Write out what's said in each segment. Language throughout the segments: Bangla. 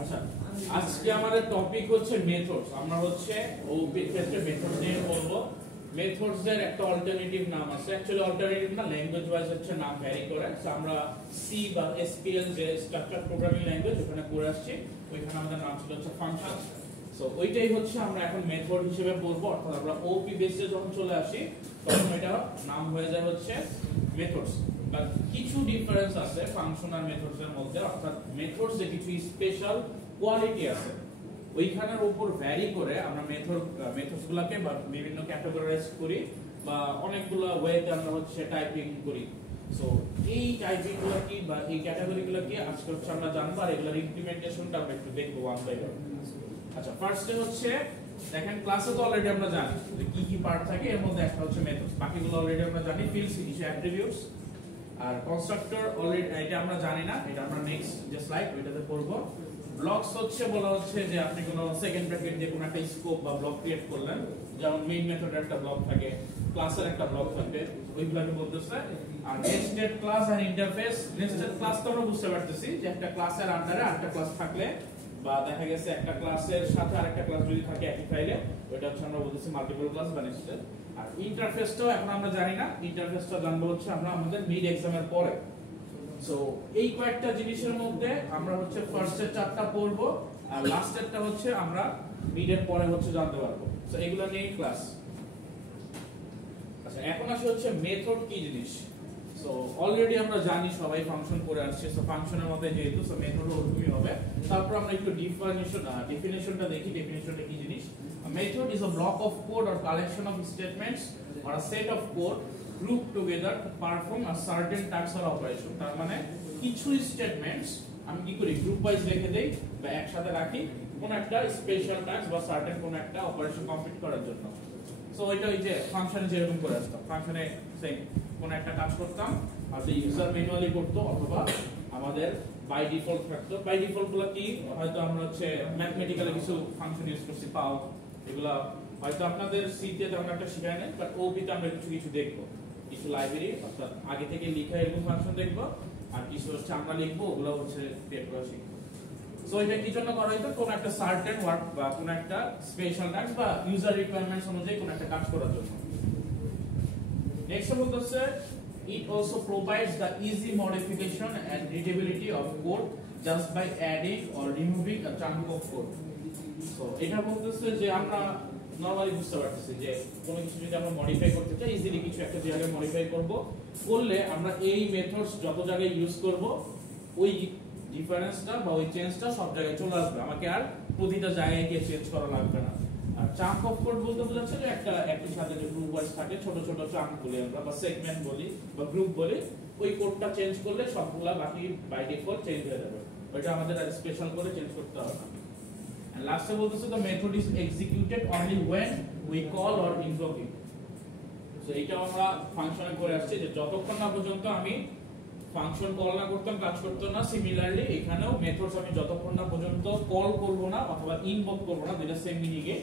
আচ্ছা, আজকে আমাদের টপিক হচ্ছে মেথডস। আমরা হচ্ছে ওপি ক্ষেত্রে মেথড নিয়ে বলবো। মেথডস এর একটা অল্টারনেটিভ নাম আছে, অ্যাকচুয়ালি অল্টারনেটিভ না, ল্যাঙ্গুয়েজ ওয়াইজ হচ্ছে নাম ভ্যারি করে। সো আমরা সি বা এসপিএল যে স্ট্রাকচার প্রোগ্রামিং ল্যাঙ্গুয়েজ ওখানে পড়ে আসছি, ওইখানে আমাদের নাম ছিল হচ্ছে ফাংশন। সো ওইটাই হচ্ছে আমরা এখন মেথড হিসেবে বলবো, অর্থাৎ আমরা ওপি বেসে যখন চলে আসি তখন এটা নাম হয়ে যায় হচ্ছে মেথডস। বাট কিছু ডিফারেন্স আছে ফাংশন আর মেথডস এর মধ্যে, অর্থাৎ মেথডস এর কিছু স্পেশাল কোয়ালিটি আছে, ওইখানের উপর ভ্যারি করে আমরা মেথডস গুলোকে বা বিভিন্ন ক্যাটাগরাইজ করি বা অনেকগুলো ওয়েতে আমরা হচ্ছে টাইপিং করি। সো এই টাইপিং গুলো কি বা এই ক্যাটাগরি গুলো কি আজকে হচ্ছে আমরা জানবো, আর এগুলোর ইমপ্লিমেন্টেশনটা আমরা একটু দেখবো ওয়ান বাই ওয়ান। আচ্ছা, ফার্স্টে হচ্ছে দেখেন ক্লাসে তো অলরেডি আমরা জানি যে কি কি পার্ট থাকে, এর মধ্যে একটা হচ্ছে মেথডস, বাকিগুলো অলরেডি আমরা জানি। ফিল্ডস কিছু অ্যাট্রিবিউটস, আর কনস্ট্রাক্টর অলরেডি এটা আমরা জানি না, এটা আমরা নেক্সট যে স্লাইড ওইটাতে পড়বো। ব্লকস হচ্ছে বলা হচ্ছে যে আপনি কোনো সেকেন্ড ব্র্যাকেট দিয়ে কোনো একটা স্কোপ বা ব্লক ক্রিয়েট করলেন, যেমন মেইন মেথডের একটা ব্লক থাকে, ক্লাসের একটা ব্লক থাকে, ওইগুলোকে বলতেছে। আর নেস্টেড ক্লাস আর ইন্টারফেস, নেস্টেড ক্লাস তো আমরা বুঝতে পারতেছি যে একটা ক্লাসের আন্ডারে আরেকটা ক্লাস থাকলে বা দেখা গেছে একটা ক্লাসের সাথে আরেকটা ক্লাস যদি থাকে একই ফাইলে, ওইটা হচ্ছে আমরা বলতেছি মাল্টিপল ক্লাস বা নেস্টেড। আর ইন্টারফেসটাও এখন আমরা জানি না, ইন্টারফেসটা জানবো হচ্ছে আমরা আমাদের মিড এক্সামের পরে। সো এই কয়েকটা জিনিসের মধ্যে আমরা হচ্ছে ফার্স্টের চারটা পড়বো, আর লাস্টেরটা হচ্ছে আমরা মিডের পরে হচ্ছে জানতে পারবো। সো এগুলো নিয়ে ক্লাস। আচ্ছা, এখন আসে হচ্ছে মেথড কি জিনিস। সো অলরেডি আমরা জানি সবাই ফাংশন করে আসছে, সো ফাংশনের মধ্যে যেহেতু সো মেথডও ওরকমই হবে। তারপর আমরা একটু ডেফিনিশনটা দেখি, ডেফিনিশনটা কি জিনিস। A method is a block of code or collection of statements or a set of code grouped together to perform a certain task or operation. তার মানে কিছু স্টেটমেন্টস আমি কি করি গ্রুপ ওয়াইজ রেখে দেই বা একসাথে রাখি কোন একটা স্পেশাল টাস্ক বা সার্টেন কোন একটা অপারেশন কমপ্লিট করার জন্য। সো এটা ওই যে ফাংশনে যেরকম করে আসতাম, ফাংশনে সেম কোন একটা কাজ করতাম, আর সেই ইউজার ম্যানুয়ালি করতো অথবা আমাদের বাই ডিফল্ট থাকতো। বাই ডিফল্ট গুলো কি, হয়তো আমরা হচ্ছে ম্যাথমেটিক্যালি কিছু ফাংশন ইউজ করছি, পাও, এগুলা হয়তো আপনাদের সিতে তেমন একটা শেখায় নাই, বাট ওপিতে আমরা কিছু কিছু দেখবো, কিছু লাইব্রেরি অর্থাৎ আগে থেকে লেখা এরকম ফাংশন দেখবো, আর কিছু হচ্ছে আমরা লিখবো, ওগুলো হচ্ছে টেপ করা শিখবো। সো এটা কি জন্য করা হয়তো, কোন একটা সার্টেন ওয়ার্ক বা কোন একটা স্পেশাল টাস্ক বা ইউজার রিকোয়ারমেন্টস অনুযায়ী কোন একটা কাজ করার জন্য। নেক্সট বলতেছে it also provides the easy modification and readability of code just by adding or removing a chunk of code. So এটা বলতেছে যে আমরা নরমালি বুঝতে পারতেছি যে কোনো কিছু যদি আমরা মডিফাই করতে চাই, ইজিলি কিছু একটা জায়গায় মডিফাই করলে আমরা এই মেথডস যত জায়গায় ইউজ করব ওই ডিফারেন্সটা বা ওই চেঞ্জটা সব জায়গায় চলে আসবে, আমাকে আর প্রতিটা জায়গায় গিয়ে চেঞ্জ করা লাগবে না। আর চাঙ্ক অফ কোড বলতে বোঝাচ্ছে যে একটা একই সাথে যে গ্রুপ ওয়াইজ থাকে, ছোট ছোট চাঙ্ক বলি আমরা বা সেগমেন্ট বলি বা গ্রুপ বলি, ওই কোডটা চেঞ্জ করলে সবগুলা বাকি বাই ডিফল্ট চেঞ্জ হয়ে যাবে, ওইটা আমাদের আর স্পেশাল করে চেঞ্জ করতে হবে না। And lastly বলতেছে the method is executed only when we call or invoke it. So এটা আমরা ফাংশনে করে আসছে যে যতক্ষণ না পর্যন্ত আমি ফাংশন কল না করতাম কাজ করতে না। সিমিলারলি এখানেও মেথডস আমি যতক্ষণ না পর্যন্ত কল করব না অথবা ইনভোক করব না, যেটা সেম মিনিংয়ে,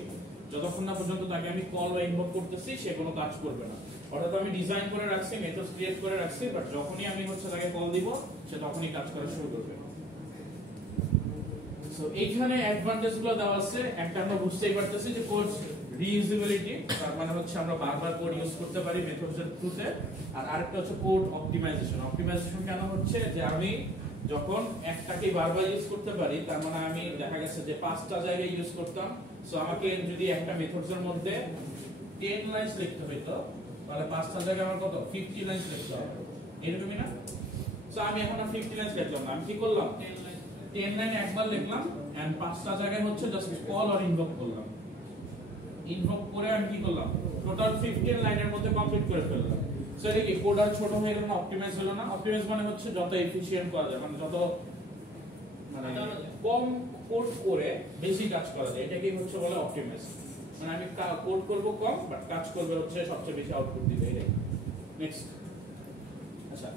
যতক্ষণ না পর্যন্ত তাকে আমি কল বা ইনভোক করতেছি সে কোনো কাজ করবে না। অর্থাৎ আমি ডিজাইন করে রাখছি, মেথডস ক্রিয়েট করে রাখছি, বাট যখনই আমি হচ্ছে তাকে কল দিব সে তখনই কাজ করা শুরু করবে। সো এইখানে অ্যাডভান্টেজ গুলো দেওয়া আছে। একটা আমরা বুঝতেই পারতেছি যে কোড রিইউজেবিলিটি, তার মানে হচ্ছে আমরা বারবার কোড ইউজ করতে পারি মেথডস এর থ্রুতে। আর আরেকটা হচ্ছে কোড অপটিমাইজেশন। অপটিমাইজেশন কেন হচ্ছে যে আমি যখন একটাকে বারবার ইউজ করতে পারি, তার মানে আমি দেখা গেছে যে 5টা জায়গায় ইউজ করতাম, সো আমাকে যদি একটা মেথডস এর মধ্যে 10 লাইনস লিখতে হইতো, তাহলে 5টা জায়গায় আমার কত 50 লাইনস লিখতে হবে, এরকমই না? সো আমি এখন 50 লাইনস লিখলাম না, আমি কি করলাম 10 লাইন একবার লিখলাম এন্ড 5টা জায়গায় হচ্ছে জাস্ট কল আর ইনভোক করলাম। ইনভোক করে আমি কি করলাম টোটাল 15 লাইনের মধ্যে কমপ্লিট করে ফেললাম। সো এটা কি কোড আর ছোট হয়ে গেল না, অপটিমাইজ হলো না? অপটিমাইজ মানে হচ্ছে যত এফিশিয়েন্ট করা যায়, মানে যত কম কোড করে বেশি কাজ করা যায়, এটাকেই হচ্ছে বলে অপটিমাইজ। মানে আমি কোড করব কম বাট কাজ করবে হচ্ছে সবচেয়ে বেশি আউটপুট দিবে, এটাই। নেক্সট, আচ্ছা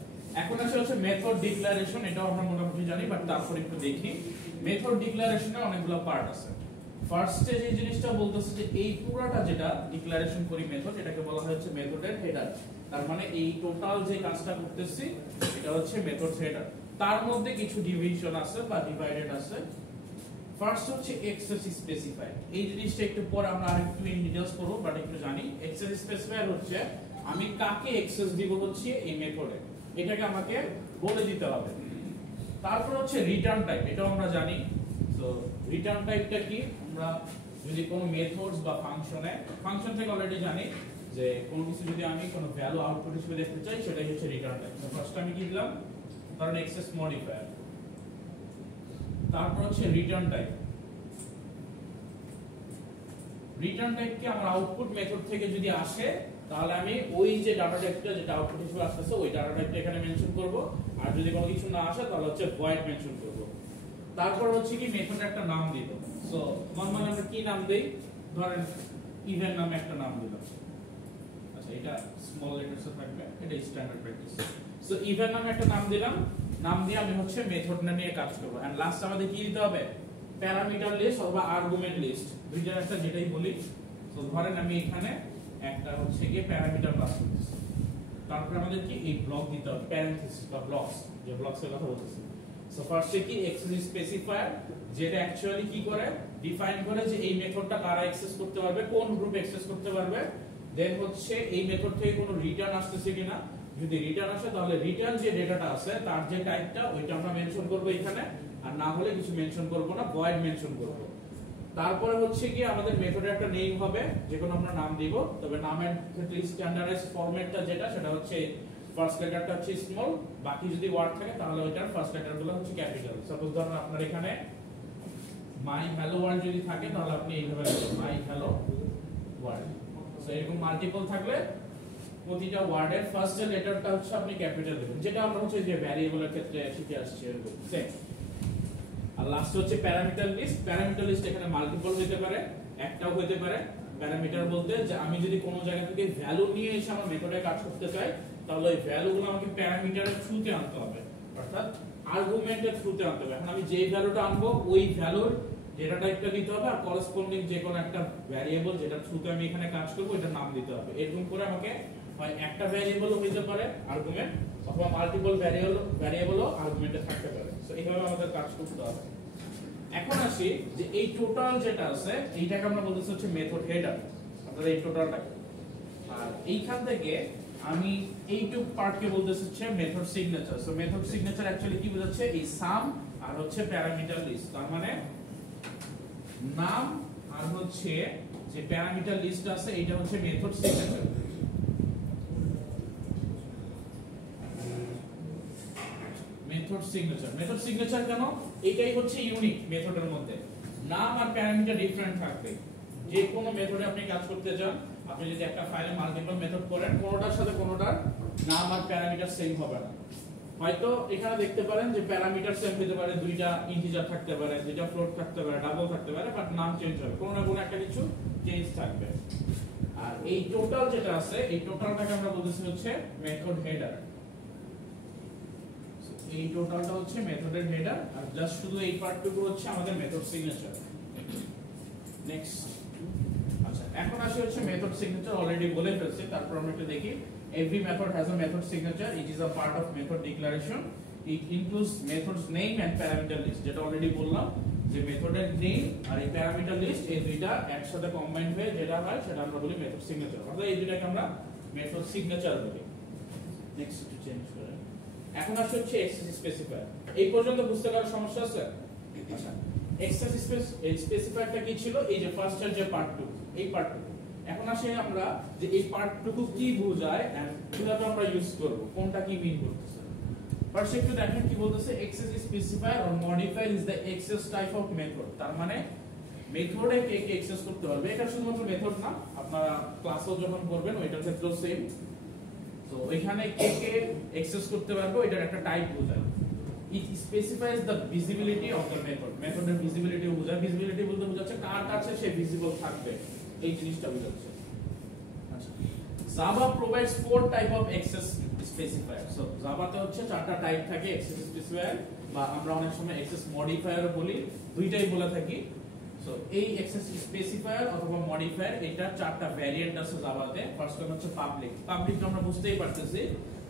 এখন আসলে হচ্ছে মেথড ডিক্লারেশন। এটাও আমরা মোটামুটি জানি, বাট তারপর একটু দেখি। মেথড ডিক্লারেশনের অনেকগুলো পার্ট আছে। ফার্স্টে যে জিনিসটা বলতেছে যে এই পুরোটা যেটা ডিক্লারেশন করি মেথড, এটাকে বলা হয় হচ্ছে মেথডের হেডার। তার মানে এই টোটাল যে কাজটা করতেছি এটা হচ্ছে মেথড হেডার। তার মধ্যে কিছু ডিভিশন আছে বা ডিভাইডেড আছে, ফার্স্ট হচ্ছে এক্সেস স্পেসিফায়ার। এই জিনিসটা একটু পরে আমরা আরেকটু ইন ডিটেইলস করব, বাট একটু জানি এক্সেস স্পেসিফায়ার হচ্ছে আমি কাকে অ্যাক্সেস দিব হচ্ছে এই মেথডে, এটাকে আমাকে বলে দিতে হবে। তারপর হচ্ছে রিটার্ন টাইপ, এটাও আমরা জানি। সো রিটার্ন টাইপটা কি, আমরা যদি কোনো মেথডস বা ফাংশন থেকে অলরেডি জানি যে কোনো কিছু যদি আমি কোনো ভ্যালু আউটপুট হিসেবে দেখতে চাই সেটাই হচ্ছে রিটার্ন টাইপ। সো ফার্স্ট আমি কি দিলাম, ধরেন এক্সেস মডিফায়ার, তারপর হচ্ছে রিটার্ন টাইপ। রিটার্ন টাইপকে আমার আউটপুট মেথড থেকে যদি আসে তাহলে আমি ওই যে ডাটা টাইপটা যেটা আউটপুট হিসেবে আসছে ওই ডাটা টাইপটা এখানে মেনশন করব, আর যদি কোনো কিছু না আসে তাহলে হচ্ছে ভয়েড মেনশন করব। তারপর হচ্ছে কি মেথডের একটা নাম দিব। সো নরমালি আমরা কি নাম দেই, ধরেন ইভেন নামে একটা নাম দিলাম। আচ্ছা এটা স্মল লেটারসে থাকবে, এটা স্ট্যান্ডার্ড প্র্যাকটিস। সো ইভেন নামে একটা নাম দিলাম, নাম দিয়ে আমি হচ্ছে মেথডটা নিয়ে কাজ করব। এন্ড লাস্ট আমাদের কি দিতে হবে, প্যারামিটার লিস্ট অথবা আর্গুমেন্ট লিস্ট, দুইটার একটা যেটাই বলি। সো ধরেন আমি এখানে একটা হচ্ছে কি প্যারামিটার পাস করতেছি, তারপর আমাদের কি এই ব্লক দিতে হবে, প্যারেনথেসিস বা ব্লকস, যে ব্লকস এর কথা বলতেছি। সো ফার্স্টে কি এক্সেস স্পেসিফায়ার, যেটা অ্যাকচুয়ালি কি করে ডিফাইন করে যে এই মেথডটা কারা অ্যাক্সেস করতে পারবে, কোন গ্রুপ অ্যাক্সেস করতে পারবে। দেন হচ্ছে এই মেথড থেকে কোনো রিটার্ন আসতেছে কিনা, যদি রিটার্ন আসে তাহলে রিটার্ন যে ডেটাটা আছে তার যে টাইপটা ওইটা আমরা মেনশন করব এখানে, আর না হলে কিছু মেনশন করব না, ভয়েড মেনশন করব। তারপরে হচ্ছে কি আমাদের মেথডের একটা নেম হবে, যে কোনো আমরা নাম দিব, তবে নামের ক্ষেত্রে স্ট্যান্ডার্ডাইজড ফরম্যাটটা যেটা সেটা হচ্ছে ফার্স্ট লেটারটা হচ্ছে স্মল, বাকি যদি ওয়ার্ড থাকে তাহলে ওইটার ফার্স্ট লেটারগুলো হচ্ছে ক্যাপিটাল। সাপোজ ধরুন আপনার এখানে মাই হ্যালো ওয়ার্ল্ড যদি থাকে তাহলে আপনি এইভাবে লিখবেন মাই হ্যালো ওয়ার্ল্ড। সো এরকম মাল্টিপল থাকলে প্রতিটা ওয়ার্ডের ফার্স্ট লেটারটা হচ্ছে আপনি ক্যাপিটাল দিবেন, যেটা আমরা হচ্ছে যে ভ্যারিয়েবলের ক্ষেত্রে শিখে আসছি এরকম সেম। আর লাস্ট হচ্ছে প্যারামিটার লিস্ট। প্যারামিটার লিস্ট এখানে মাল্টিপল হতে পারে, একটাও হতে পারে। প্যারামিটার বলতে যে আমি যদি কোনো জায়গা থেকে ভ্যালু নিয়ে এসে আমার মেথডে কাজ করতে চাই তাহলে ওই ভ্যালুগুলো আমাকে প্যারামিটারের থ্রুতে আনতে হবে, অর্থাৎ আর্গুমেন্টের থ্রুতে আনতে হবে। এখন আমি যেই ভ্যালুটা আনবো ওই ভ্যালুর ডেটা টাইপটা দিতে হবে, আর করেসপন্ডিং যে কোনো একটা ভ্যারিয়েবল যেটা থ্রুতে আমি এখানে কাজ করব এটার নাম দিতে হবে। এরকম করে আমাকে হয় একটা ভ্যারিয়েবলও হতে পারে আর্গুমেন্ট, অথবা মাল্টিপল ভ্যারিয়েবলও আর্গুমেন্টে থাকতে পারে। সো এইভাবে আমাদের কাজ করতে হবে। এখন আসি যে এই টোটাল যেটা আছে এইটাকে আমরা বলতেছি হচ্ছে মেথড হেডার, অর্থাৎ এই টোটালটাকে। আর এইখান থেকে আমি এইটুক পার্টকে বলতেছি হচ্ছে method signature. So method signature actually কি বোঝাচ্ছে, এই সাম আর হচ্ছে প্যারামিটার লিস্ট, তার মানে নাম আর হচ্ছে যে প্যারামিটার লিস্ট আছে এটা হচ্ছে method signature. Method signature, method signature কেন, এটাই হচ্ছে ইউনিক মেথডের মধ্যে। নাম আর প্যারামিটার ডিফারেন্ট থাকবে। যে কোনো মেথডে আপনি কাজ করতে চান, আপনি যদি একটা ফাইলে মাল্টিপল মেথড করেন কোনোটার সাথে কোনোটার নাম আর প্যারামিটার সেম হবে না। হয়তো এখানে দেখতে পারেন যে প্যারামিটার সেম হতে পারে, দুইটা ইন্টিজার থাকতে পারে, দুইটা ফ্লোট থাকতে পারে, ডাবল থাকতে পারে, বাট নাম চেঞ্জ হবে, কোনো না কোনো একটা কিছু চেঞ্জ থাকবে। আর এই টোটাল যেটা আছে এই টোটালটাকে আমরা বলতেছি হচ্ছে মেথড হেডার। এই টোটালটা হচ্ছে মেথডের হেডার, আর জাস্ট শুধু এই পার্টটুকু হচ্ছে আমাদের মেথড সিগনেচার। নেক্সট, আচ্ছা এখন আসি হচ্ছে মেথড সিগনেচার, অলরেডি বলে ফেলছি, তারপর আমরা একটু দেখি। Every method has a method signature. It is a part of method declaration. It includes method's name and parameter list. যেটা অলরেডি বললাম যে মেথডের নেম আর এই প্যারামিটার লিস্ট এই দুইটা একসাথে কম্বাইন হয়ে যেটা হয় সেটা আমরা বলি মেথড সিগনেচার, অর্থাৎ এই দুইটাকে আমরা মেথড সিগনেচার বলি। নেক্সট একটু চেঞ্জ করেন। এখন আসছে হচ্ছে এক্সেস স্পেসিফায়ার। এই পর্যন্ত বুঝতে কারো সমস্যা আছে? আচ্ছা, এক্সেস স্পেসিফায়ারটা কি ছিল, এই যে ফার্স্ট এর যে পার্টটুকু, এই পার্টটুকু। এখন আসে আমরা যে এই পার্টটুকু কি বোঝায় এন্ড কিভাবে আমরা ইউজ করব, কোনটা কি মিন করতেছে। ফার্স্ট একটু দেখেন কি বলতেছে, access specifier or modifier is the access type of method. তার মানে মেথডে কে কে অ্যাক্সেস করতে পারবে, এটা শুধুমাত্র মেথড না, আপনারা ক্লাসও যখন করবেন ওইটার ক্ষেত্রেও সেম। তো এখানে কে কে অ্যাক্সেস করতে পারবে এটার একটা টাইপ বোঝায়। It specifies the visibility of the method. মেথডের ভিজিবিলিটি বোঝায়। ভিজিবিলিটি বলতে বোঝাচ্ছে কার কাছে সে ভিজিবল থাকবে, এই জিনিসটা বোঝাচ্ছে। আচ্ছা, Java provides 4 type of access specifier. So Java তে হচ্ছে 4টা টাইপ থাকে access specifier, বা আমরা অনেক সময় access modifier বলি, দুইটাই বলে থাকি। সো এই access specifier অথবা modifier এটা 4টা ভ্যারিয়েন্ট আছে Java তে। ফার্স্ট ওয়ান হচ্ছে পাবলিক। পাবলিক আমরা বুঝতেই পারতেছি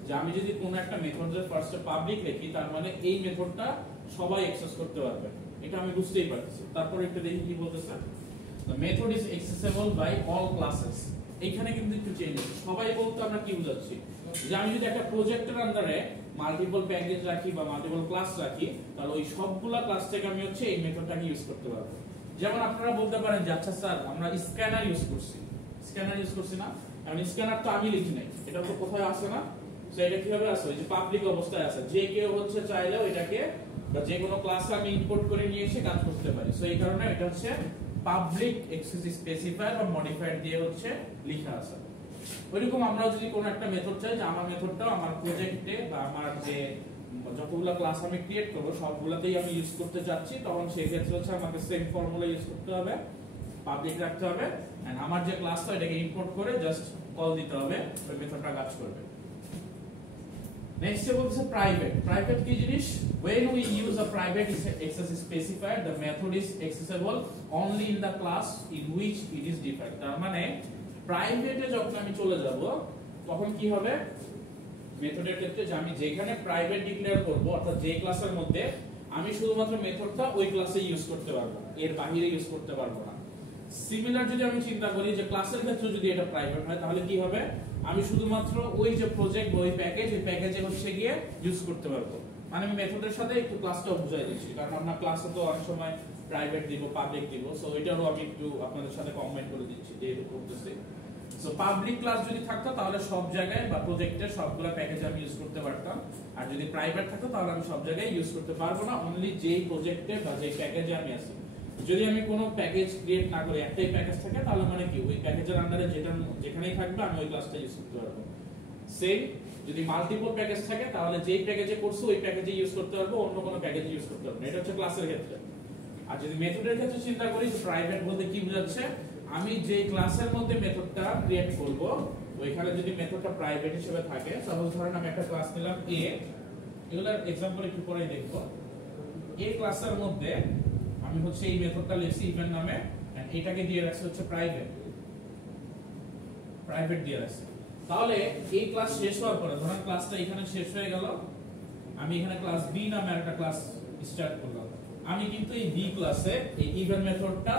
যে আমি যদি কোনো একটা মেথডের ফার্স্টে পাবলিক লিখি তার মানে এই মেথডটা সবাই অ্যাক্সেস করতে পারবে। এটা আমি বুঝতেই পারতেছি। তারপর একটু দেখি কি বলতেছে, the method is accessible by all classes। এখানে কিন্তু একটু চেঞ্জ আছে, সবাই বলতে আমরা কি বুঝাচ্ছি, যে আমি যদি একটা প্রজেক্টের আন্ডারে মাল্টিপল প্যাকেজ রাখি বা মাল্টিপল ক্লাস রাখি, তাহলে ওই সবগুলা ক্লাস থেকে আমি হচ্ছে এই মেথডটাকে ইউজ করতে পারবো। যেমন আপনারা বলতে পারেন যে আচ্ছা স্যার আমরা স্ক্যানার ইউজ করছি না, কারণ স্ক্যানার তো আমি লিখি নাই, এটা তো কোথায় আসে না, সো এটা কিভাবে আসে, ওই যে পাবলিক অবস্থায় আছে, যে কেউ হচ্ছে চাইলেও এটাকে বা যে কোনো ক্লাসে আমি ইম্পোর্ট করে নিয়ে এসে কাজ করতে পারি। সো এই কারণে এটা হচ্ছে পাবলিক অ্যাক্সেস স্পেসিফায়ার বা মডিফায়ার দিয়ে হচ্ছে লেখা আছে। ওইরকম আমরা যদি কোনো একটা মেথড চাই যে আমার মেথডটাও আমার প্রজেক্টে বা আমার যে যতগুলো ক্লাস আমি ক্রিয়েট করব সবগুলোতেই আমি ইউজ করতে চাচ্ছি, তখন সেই ক্ষেত্রে হচ্ছে আমাকে সেম ফর্মুলা ইউজ করতে হবে, পাবলিক রাখতে হবে, এন্ড আমার যে ক্লাসটা এটাকে ইম্পোর্ট করে জাস্ট কল দিতে হবে, ওই মেথডটা কাজ করবে। নেক্সট বলছে প্রাইভেট কি জিনিস, when we use a private access specifier the method is accessible only in the class in which it is defined। তার মানে প্রাইভেটে যখন আমি চলে যাব তখন কি হবে, মেথডের ক্ষেত্রে যে আমি যেখানে প্রাইভেট ডিক্লেয়ার করব অর্থাৎ যে ক্লাসের মধ্যে আমি শুধুমাত্র মেথডটা ওই ক্লাসে ইউজ করতে পারবো, এর বাইরে ইউজ করতে পারবো না। সিমিলার যদি আমি চিন্তা করি যে ক্লাসের ক্ষেত্রে যদি এটা প্রাইভেট হয় তাহলে কি হবে, আমি শুধুমাত্র ওই যে প্রজেক্ট ওই প্যাকেজে হচ্ছে গিয়ে ইউজ করতে পারবো। মানে আমি মেথডের সাথে একটু ক্লাসটাও বুঝাই দিচ্ছি, কারণ আমরা ক্লাসে তো অনেক সময় প্রাইভেট দিব পাবলিক দিব, সো এটারও আমি একটু আপনাদের সাথে কমেন্ট করে দিচ্ছি যে এটা করতেছি। সো পাবলিক ক্লাস যদি থাকতো তাহলে সব জায়গায় বা প্রজেক্টের সবগুলো প্যাকেজ আমি ইউজ করতে পারতাম, আর যদি প্রাইভেট থাকতো তাহলে আমি সব জায়গায় ইউজ করতে পারবো না, অনলি যেই প্রজেক্টে বা যেই প্যাকেজে আমি আছি। যদি আমি কোনো প্যাকেজ ক্রিয়েট না করি, একটাই প্যাকেজ থাকে, তাহলে মানে কি ওই প্যাকেজের আন্ডারে যেখানেই থাকবে আমি ওই ক্লাসটা ইউজ করতে পারবো। সেম যদি মাল্টিপল প্যাকেজ থাকে তাহলে যেই প্যাকেজে করছো ওই প্যাকেজে ইউজ করতে পারবো, অন্য কোনো প্যাকেজে ইউজ করতে পারবো না। এটা হচ্ছে ক্লাসের ক্ষেত্রে। আর যদি মেথডের ক্ষেত্রে চিন্তা করি, প্রাইভেট বলতে কি বোঝাচ্ছে, আমি যে ক্লাসের মধ্যে মেথডটা ক্রিয়েট করব ওইখানে যদি মেথডটা প্রাইভেট হিসেবে থাকে, সাপোজ ধরেন আমি একটা ক্লাস নিলাম এ, এগুলোর एग्जांपल একটু পরেই দেখব। এ ক্লাসের মধ্যে আমি হচ্ছে এই মেথডটা লিখছি ইভেন্ট নামে, এন্ড এটাকে দিয়ে রাখছি হচ্ছে প্রাইভেট দিয়ে রাখছি। তাহলে এই ক্লাস শেষ হওয়ার পরে ধরেন ক্লাসটা এখানে শেষ হয়ে গেল, আমি এখানে ক্লাস বি নামে একটা ক্লাস স্টার্ট করলাম, আমি কিন্তু এই বি ক্লাসে এই ইভেন্ট মেথডটা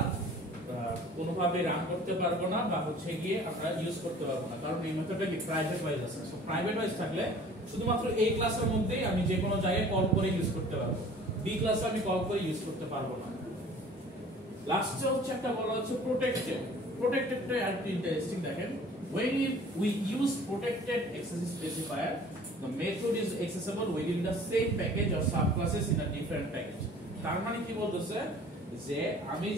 কোনোভাবে রান করতে পারবো না বা হচ্ছে গিয়ে আমরা ইউজ করতে পারবো না, কারণ এই মেথডটা কি প্রাইভেট ওয়াইজ আছে। সো প্রাইভেট ওয়াইজ থাকলে শুধুমাত্র এই ক্লাসের মধ্যেই আমি যে কোনো জায়গায় কল করে ইউজ করতে পারবো, বি ক্লাসে আমি কল করে ইউজ করতে পারবো না। লাস্টে হচ্ছে একটা বলা হচ্ছে প্রোটেক্টেডটা আর কি ইন্টারেস্টিং দেখেন, when we use protected access specifier the method is accessible within the same package or subclasses in a different package। তার মানে কি বলতেছে যে আমি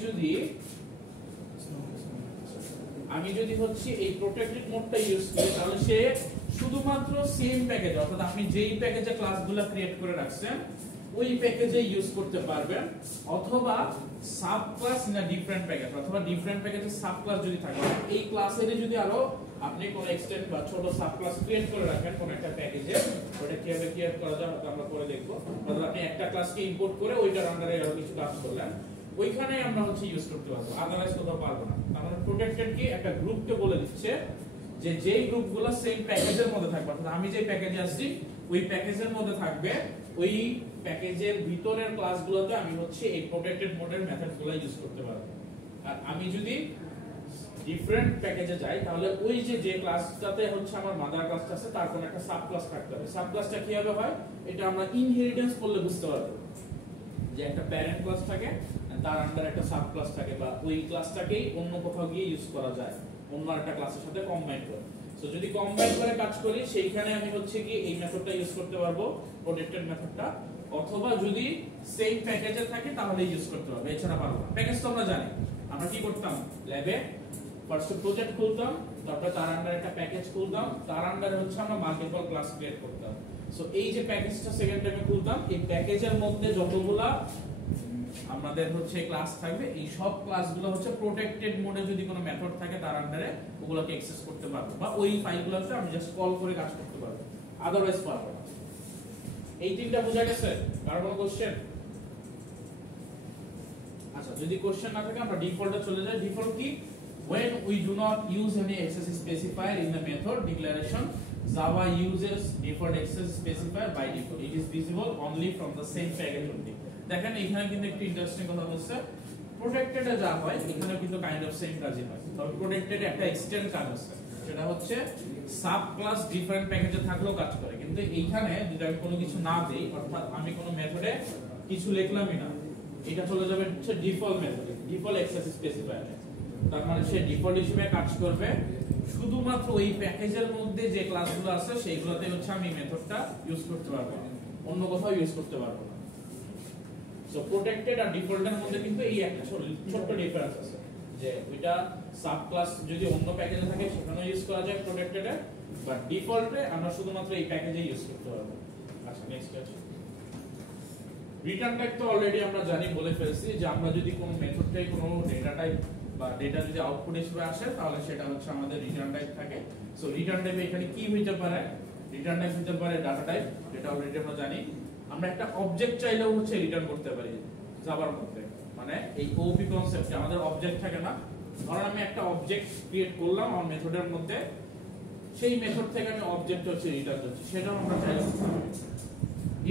যদি হচ্ছে এই প্রোটেক্টেড মোডটা ইউজ করি তাহলে সে শুধুমাত্র সেম প্যাকেজ অর্থাৎ আপনি যেই প্যাকেজে ক্লাসগুলো ক্রিয়েট করে রাখছেন ওই প্যাকেজে ইউজ করতে পারবেন, অথবা sub class in a different package, অথবা ডিফারেন্ট প্যাকেজে সাব ক্লাস যদি থাকে, এই ক্লাসেরই যদি আরো আপনি কোন এক্সটেন্ড বা ছোট সাব ক্লাস ক্রিয়েট করে রাখেন কোন একটা প্যাকেজে, ওটা কিভাবে ক্রিয়েট করা যায় আমরা পরে দেখব। অর্থাৎ আপনি একটা ক্লাসকে ইম্পোর্ট করে ওইটার আন্ডারে আরো কিছু কাজ করলেন, ওইখানে আমরা হচ্ছে ইউজ করতে পারবো, আদারওয়াইজ কোথাও পারবো না। আমরা প্রোটেক্টেড কি একটা গ্রুপকে বলে দিচ্ছে যে যেই গ্রুপগুলো সেম প্যাকেজের মধ্যে থাকবে, অর্থাৎ আমি যে প্যাকেজে আসছি ওই প্যাকেজের মধ্যে থাকবে, ওই প্যাকেজের ভিতরের ক্লাসগুলোতে আমি হচ্ছে এই প্রোটেক্টেড মোডের মেথডগুলো ইউজ করতে পারবো। আর আমি যদি ডিফারেন্ট প্যাকেজে যাই তাহলে ওই যে ক্লাসটাতে হচ্ছে আমার মাদার ক্লাসটা আছে তার কোনো একটা সাব ক্লাস থাকতে হবে। সাব ক্লাসটা কিভাবে হয় এটা আমরা ইনহেরিটেন্স করলে বুঝতে পারবো, যে একটা প্যারেন্ট ক্লাস থাকে তার আন্ডার একটা সাব ক্লাস থাকে, বা ওই ক্লাসটাকেই অন্য কোথাও গিয়ে ইউজ করা যায় অন্য একটা ক্লাসের সাথে কম্বাইন করে। সো যদি কম্বাইন করে কাজ করি সেইখানে আমি হচ্ছে কি এই মেথডটা ইউজ করতে পারবো, প্রোটেক্টেড মেথডটা, অথবা যদি সেম প্যাকেজে থাকে তাহলে ইউজ করতে পারবো, এছাড়া পারবো না। প্যাকেজ তো আমরা জানি, আমরা কি করতাম ল্যাবে ফার্স্ট প্রজেক্ট খুলতাম, তারপরে তার আন্ডারে একটা প্যাকেজ খুলতাম, তার আন্ডারে হচ্ছে আমরা মাল্টিপল ক্লাস ক্রিয়েট করতাম। সো এই যে প্যাকেজটা সেকেন্ড টাইমে খুলতাম, এই প্যাকেজের মধ্যে যতগুলা আমাদের হচ্ছে ক্লাস থাকবে এই সব ক্লাসগুলো হচ্ছে প্রোটেক্টেড মোডে যদি কোনো মেথড থাকে তার আন্ডারে ওগুলোকে অ্যাক্সেস করতে পারবো, বা ওই ফাইলগুলোতে আমি জাস্ট কল করে কাজ করতে পারবো, আদারওয়াইজ পারবো না। এই তিনটা বোঝা গেছে? কার কোনো কোশ্চেন? আচ্ছা, যদি কোশ্চেন না থাকে আমরা ডিফল্টে চলে যাই। ডিফল্ট কি? when we do not use any access specifier in the method declaration, Java uses default access specifier by default. It is visible only from the same package only. দেখেন এখানে কিন্তু একটু ইন্টারেস্টিং কথা হচ্ছে, প্রোটেক্টেড এ যা হয় এখানে কিন্তু কাইন্ড অফ সেম কাজই হয়, তবে প্রোটেক্টেড একটা এক্সটেন্ড কাজ আছে, সেটা হচ্ছে সাব ক্লাস ডিফারেন্ট প্যাকেজে থাকলেও কাজ করে। কিন্তু এইখানে যদি আমি কোনো কিছু না দেই, অর্থাৎ আমি কোনো মেথডে কিছু লিখলামই না, এটা চলে যাবে হচ্ছে ডিফল্ট মেথডে, ডিফল্ট অ্যাক্সেস স্পেসিফায়ারে। তার মানে সে ডিফল্ট হিসেবে কাজ করবে, শুধুমাত্র ওই প্যাকেজের মধ্যে যে ক্লাসগুলো আছে সেইগুলোতে হচ্ছে আমি মেথডটা ইউজ করতে পারবো, অন্য কোথাও ইউজ করতে পারবো না। সো প্রোটেক্টেড আর ডিফল্টের মধ্যে কিন্তু এই একটা ছোট্ট ডিফারেন্স আছে, যে ওইটা সাব ক্লাস যদি অন্য প্যাকেজে থাকে সেখানেও ইউজ করা যায় প্রোটেক্টেডে, বাট ডিফল্টে আমরা শুধুমাত্র এই প্যাকেজে ইউজ করতে পারবো। আচ্ছা নেক্সট আছে রিটার্ন টাইপ। তো অলরেডি আমরা জানি, বলে ফেলছি যে আমরা যদি কোনো মেথড থেকে কোনো ডেটা টাইপ বা ডেটা যদি আউটপুট হিসেবে আসে তাহলে সেটা হচ্ছে আমাদের রিটার্ন টাইপ থাকে। সো রিটার্ন টাইপে এখানে কি হইতে পারে, রিটার্ন টাইপ হতে পারে ডাটা টাইপ, যেটা অলরেডি আমরা জানি। আমরা একটা অবজেক্ট চাইলেও হচ্ছে রিটার্ন করতে পারি জাভার মধ্যে, মানে এই ওপি কনসেপ্টে আমাদের অবজেক্ট থাকে না। ধরুন আমি একটা অবজেক্ট ক্রিয়েট করলাম আমার মেথডের মধ্যে, সেই মেথড থেকে আমি অবজেক্ট হচ্ছে রিটার্ন করছি, সেটাও আমরা চাইলে করতে পারি।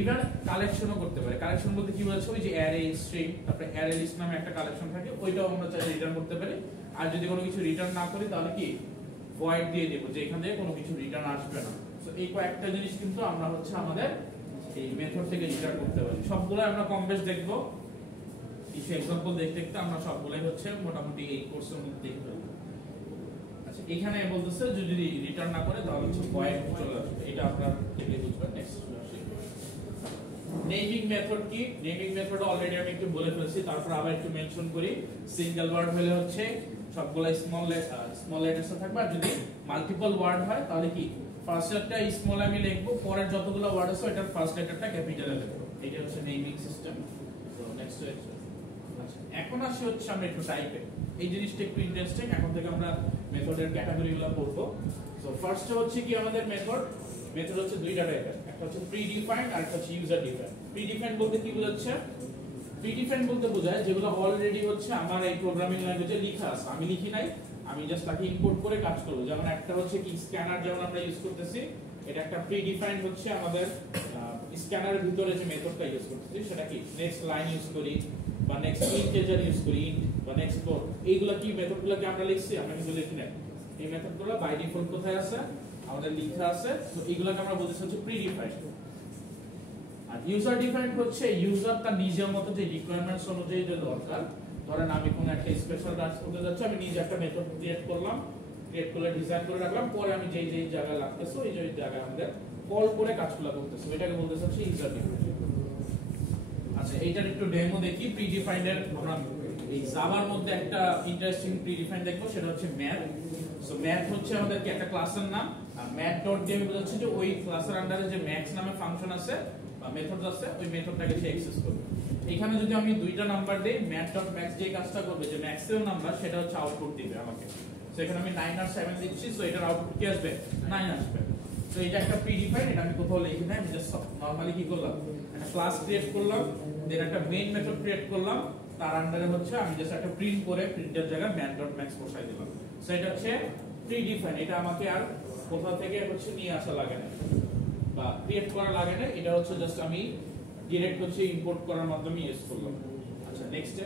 ইভেন কালেকশনও করতে পারি। কালেকশন বলতে কি বলছে, ওই যে অ্যারে স্ট্রিং, তারপরে অ্যারে লিস্ট নামে একটা কালেকশন থাকে, ওইটাও আমরা চাইলে রিটার্ন করতে পারি। আর যদি কোনো কিছু রিটার্ন না করি তাহলে কি ভয়েড দিয়ে দেব, যে এখান থেকে কোনো কিছু রিটার্ন আসবে না। সো এই কয়েকটা জিনিস কিন্তু আমরা হচ্ছে আমাদের এই মেথড থেকে রিটার্ন করতে পারি। সবগুলো আমরা কম বেশ দেখবো, কিছু এক্সাম্পল দেখতে দেখতে আমরা সবগুলাই হচ্ছে মোটামুটি এই কোর্সের মধ্যে দেখতে পাবো। আচ্ছা এখানে বলতেছে যে যদি রিটার্ন না করে তাহলে হচ্ছে ভয়েড চলে আসবে, এটা আপনারা দেখলে বুঝবেন। নেক্সট নেমিং মেথড কি, নেমিং মেথড অলরেডি আমি একটু বলে ফেলছি, তারপর আবার একটু মেনশন করি। সিঙ্গেল ওয়ার্ড হলে হচ্ছে সবগুলা স্মল লেটারসে থাকবে, আর যদি মাল্টিপল ওয়ার্ড হয় তাহলে কি ফার্স্টটা স্মল আমি লিখবো, পরের যতগুলো ওয়ার্ড আছে এটার ফার্স্ট লেটারটা ক্যাপিটালে লিখবো। এটা হচ্ছে নেমিং সিস্টেম। তো নেক্সট আচ্ছা এখন আসি হচ্ছে আমরা একটু টাইপে, এই জিনিসটা একটু ইন্টারেস্টিং। এখন থেকে আমরা মেথডের ক্যাটাগরিগুলো পড়বো। সো ফার্স্ট হচ্ছে কি আমাদের মেথড হচ্ছে দুইটা টাইপের, একটা হচ্ছে প্রি ডিফাইন্ড আর একটা হচ্ছে ইউজার ডিফাইন্ড। প্রি ডিফাইন্ড বলতে কি বোঝাচ্ছে, প্রি ডিফাইন্ড বলতে বোঝায় যেগুলো অলরেডি হচ্ছে আমার এই প্রোগ্রামিং ল্যাঙ্গুয়েজে লেখা আছে, আমি লিখি নাই, আমি জাস্ট তাকে ইম্পোর্ট করে কাজ করব। যেমন একটা হচ্ছে কি স্ক্যানার, যেমন আমরা ইউজ করতেছি, এটা একটা প্রি ডিফাইন্ড হচ্ছে আমাদের স্ক্যানারের ভিতরে যে মেথডটা ইউজ করতেছি সেটা কি নেক্সট লাইন ইউজ করি, বা নেক্সট ইন্টিজার ইউজ করি, ইন্ট বা নেক্সট ফ্লোট, এইগুলা কি মেথডগুলোকে আমরা লিখছি, আমরা কিন্তু লিখি নাই। এই মেথডগুলো বাই ডিফল্ট কোথায় আছে, আমাদের লেখা আছে। তো এইগুলোকে আমরা বলতেছি হচ্ছে প্রি ডিফাইন্ড। আর ইউজার ডিফাইন্ড হচ্ছে ইউজার তার নিজের মতো যে রিকোয়ারমেন্টস অনুযায়ী যে দরকার, ধরেন আমি কোন একটা স্পেশাল কাজ করতে যাচ্ছি, আমি নিজে একটা মেথড ক্রিয়েট করলাম, ক্রিয়েট করে ডিজাইন করে রাখলাম, পরে আমি যেই যেই জায়গায় লাগতেছে ওই যে জায়গায় আমাদের কল করে কাজগুলো করতেছি, এটাকে বলতেছে হচ্ছে ইউজার ডিফাইন্ড। আচ্ছা এইটার একটু ডেমো দেখি। প্রি ডিফাইন্ড এর আমরা এই জাভার মধ্যে একটা ইন্টারেস্টিং প্রি ডিফাইন্ড দেখবো, সেটা হচ্ছে ম্যাথ। সো ম্যাথ হচ্ছে আমাদের কি একটা ক্লাসের নাম, আর ম্যাথ ডট দিয়ে বোঝাচ্ছে যে ওই ক্লাসের আন্ডারে যে ম্যাথস নামে ফাংশন আছে বা মেথড আছে, ওই মেথডটাকে সে অ্যাক্সেস করবে। এখানে যদি আমি দুইটা নাম্বার দেই, ম্যাথ ডট ম্যাক্স যে কাজটা করবে, যে ম্যাক্সিমাম নাম্বার সেটা হচ্ছে আউটপুট দিবে আমাকে। সো এখানে আমি 9 আর 7 দিচ্ছি, সো এটার আউটপুট কি আসবে, 9 আসবে। তো এটা একটা প্রি ডিফাইন্ড, এটা আমি কোথাও লিখি নাই, আমি জাস্ট নরমালি কি করলাম, একটা ক্লাস ক্রিয়েট করলাম, দেন একটা মেইন মেথড ক্রিয়েট করলাম, তার আন্ডারে হচ্ছে আমি জাস্ট একটা প্রিন্ট করে প্রিন্টের জায়গায় ম্যাথ ডট ম্যাক্স বসাই দিলাম। সো এটা হচ্ছে প্রি ডিফাইন্ড, এটা আমাকে আর কোথা থেকে হচ্ছে নিয়ে আসা লাগে না বা ক্রিয়েট করা লাগে না, এটা হচ্ছে জাস্ট আমি ডাইরেক্ট হচ্ছে ইম্পোর্ট করার মাধ্যমে ইউজ করলাম। আচ্ছা নেক্সট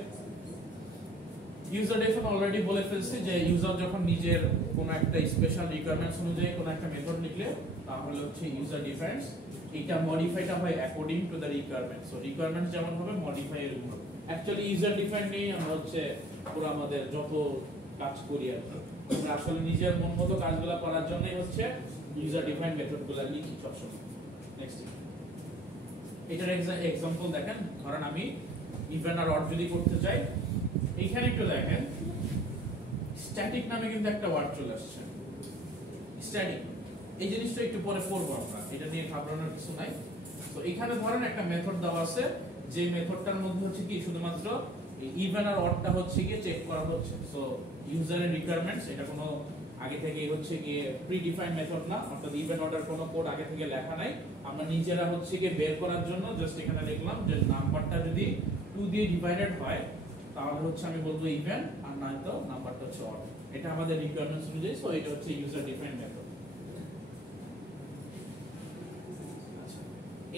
ইউজার ডিফাইন অলরেডি বলে ফেলছি, যে ইউজার যখন নিজের কোনো একটা স্পেশাল রিকোয়ারমেন্টস অনুযায়ী কোনো একটা মেথড লিখলে তাহলে হচ্ছে ইউজার ডিফাইন্স। এটা মডিফাইটা হয় according to the requirements. So requirements যেমন হবে মডিফাই এরকম হবে। অ্যাকচুয়ালি ইউজার ডিফাইন নিয়ে আমরা হচ্ছে পুরো আমাদের যত কাজ করি আর আমরা আসলে নিজের মন মতো কাজগুলো করার জন্যই হচ্ছে ইউজার ডিফাইন মেথডগুলো লিখি সবসময়। নেক্সট এটার এক্সাম্পল দেখেন, ধরেন আমি ইভেন আর অড যদি করতে চাই, এইখানে একটু দেখেন স্ট্যাটিক নামে কিন্তু একটা ওয়ার্ড চলে আসছে, স্ট্যাটিক। এই জিনিসটা একটু পরে পড়বো আমরা, এটা নিয়ে ঘাবড়ানোর কিছু নাই। তো এখানে ধরেন একটা মেথড দেওয়া আছে, যে মেথডটার মধ্যে হচ্ছে কি শুধুমাত্র ইভেন আর অডটা হচ্ছে গিয়ে চেক করা হচ্ছে। সো ইউজারের রিকোয়ারমেন্টস, এটা কোনো আগে থেকে হচ্ছে গিয়ে প্রি ডিফাইন্ড মেথড না, অর্থাৎ ইভেন অর্ডার কোনো কোড আগে থেকে লেখা নাই, আমরা নিজেরা হচ্ছে গিয়ে বের করার জন্য জাস্ট এখানে লিখলাম যে নাম্বারটা যদি 2 দিয়ে ডিভাইডেড হয় তাহলে হচ্ছে আমি বলবো ইভেন, আর নয়তো নাম্বারটা হচ্ছে অড। এটা আমাদের রিকোয়ারমেন্টস অনুযায়ী। সো এটা হচ্ছে ইউজার ডিফাইন্ড মেথড।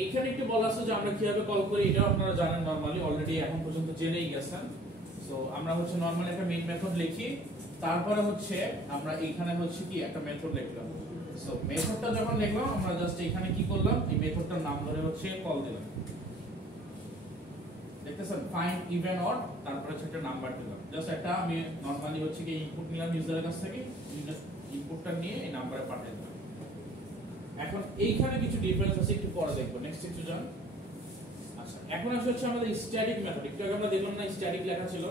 এইখানে একটু বলা আছে যে আমরা কিভাবে কল করি, এটাও আপনারা জানেন নরমালি, অলরেডি এখন পর্যন্ত জেনেই গেছেন। সো আমরা হচ্ছে নরমালি একটা মেইন মেথড লিখি, তারপরে হচ্ছে আমরা এইখানে হচ্ছে কি একটা মেথড লিখলাম। সো মেথডটা যখন লিখলাম আমরা জাস্ট এখানে কি করলাম, এই মেথডটার নাম ধরে হচ্ছে কল দিলাম। দেখতেছেন ফাইন্ড ইভেন অড, তারপরে হচ্ছে একটা নাম্বার দিলাম। জাস্ট একটা আমি নরমালি হচ্ছে কি ইনপুট নিলাম ইউজারের কাছ থেকে, ইনপুটটা নিয়ে এই নম্বরে পাঠিয়ে দিলাম। এখন এইখানে কিছু ডিফারেন্স আছে, একটু পরে দেখব। নেক্সট একটু যান। আচ্ছা এখন আসলে হচ্ছে আমাদের স্ট্যাটিক মেথড, একটু আগে আমরা দেখলাম না স্ট্যাটিক লেখা ছিল,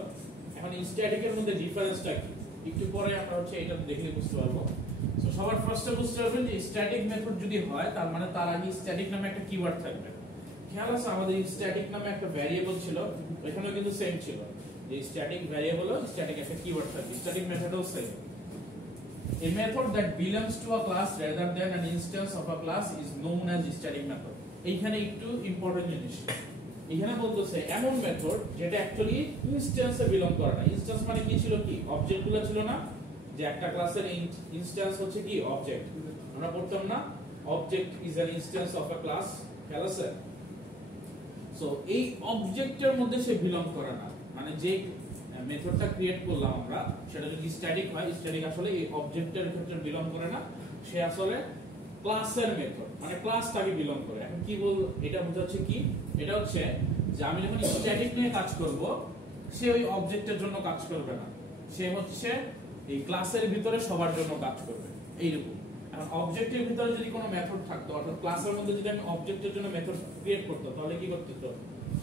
এখন স্ট্যাটিকের মধ্যে ডিফারেন্সটা কি একটু পরে আমরা হচ্ছে এটা দেখলে বুঝতে পারবো। সো সবার ফার্স্টে বুঝতে পারবেন যে স্ট্যাটিক মেথড যদি হয় তার মানে তার আগে স্ট্যাটিক নামে একটা কিওয়ার্ড থাকবে। খেয়াল আছে আমাদের স্ট্যাটিক নামে একটা ভ্যারিয়েবল ছিল, এখানেও কিন্তু সেম ছিল যে স্ট্যাটিক ভ্যারিয়েবল ও স্ট্যাটিক একটা কিওয়ার্ড থাকবে, স্ট্যাটিক মেথডও same. A method that belongs to a class rather than an instance of a class is known as static method. এইখানে একটু ইম্পর্টেন্ট জিনিস, এখানে বলতেছে এমন মেথড যেটা অ্যাকচুয়ালি ইনস্ট্যান্সে বিলং করে না। ইনস্ট্যান্স মানে কি ছিল, কি অবজেক্টগুলো ছিল না, যে একটা ক্লাসের ইনস্ট্যান্স হচ্ছে কি অবজেক্ট, আমরা পড়তাম না object is an instance of a class, খেয়াল আছে? সো এই অবজেক্টের মধ্যে সে বিলং করে না, মানে যে মেথডটা ক্রিয়েট করলাম আমরা সেটা যদি স্ট্যাটিক হয়, স্ট্যাটিক আসলে এই অবজেক্টের ক্ষেত্রে বিলং করে না, সে আসলে ক্লাসের মেথড, মানে ক্লাসটাকে বিলং করে। এখন কি বল, এটা বোঝাচ্ছে কি, এটা হচ্ছে যে আমি যখন স্ট্যাটিক নিয়ে কাজ করব সে ওই অবজেক্টের জন্য কাজ করবে না, সে হচ্ছে এই ক্লাসের ভিতরে সবার জন্য কাজ করবে এইরকম। এখন অবজেক্টের ভিতরে যদি কোনো মেথড থাকতো, অর্থাৎ ক্লাসের মধ্যে যদি আমি অবজেক্টের জন্য মেথড ক্রিয়েট করতাম, তাহলে কি করতে হতো,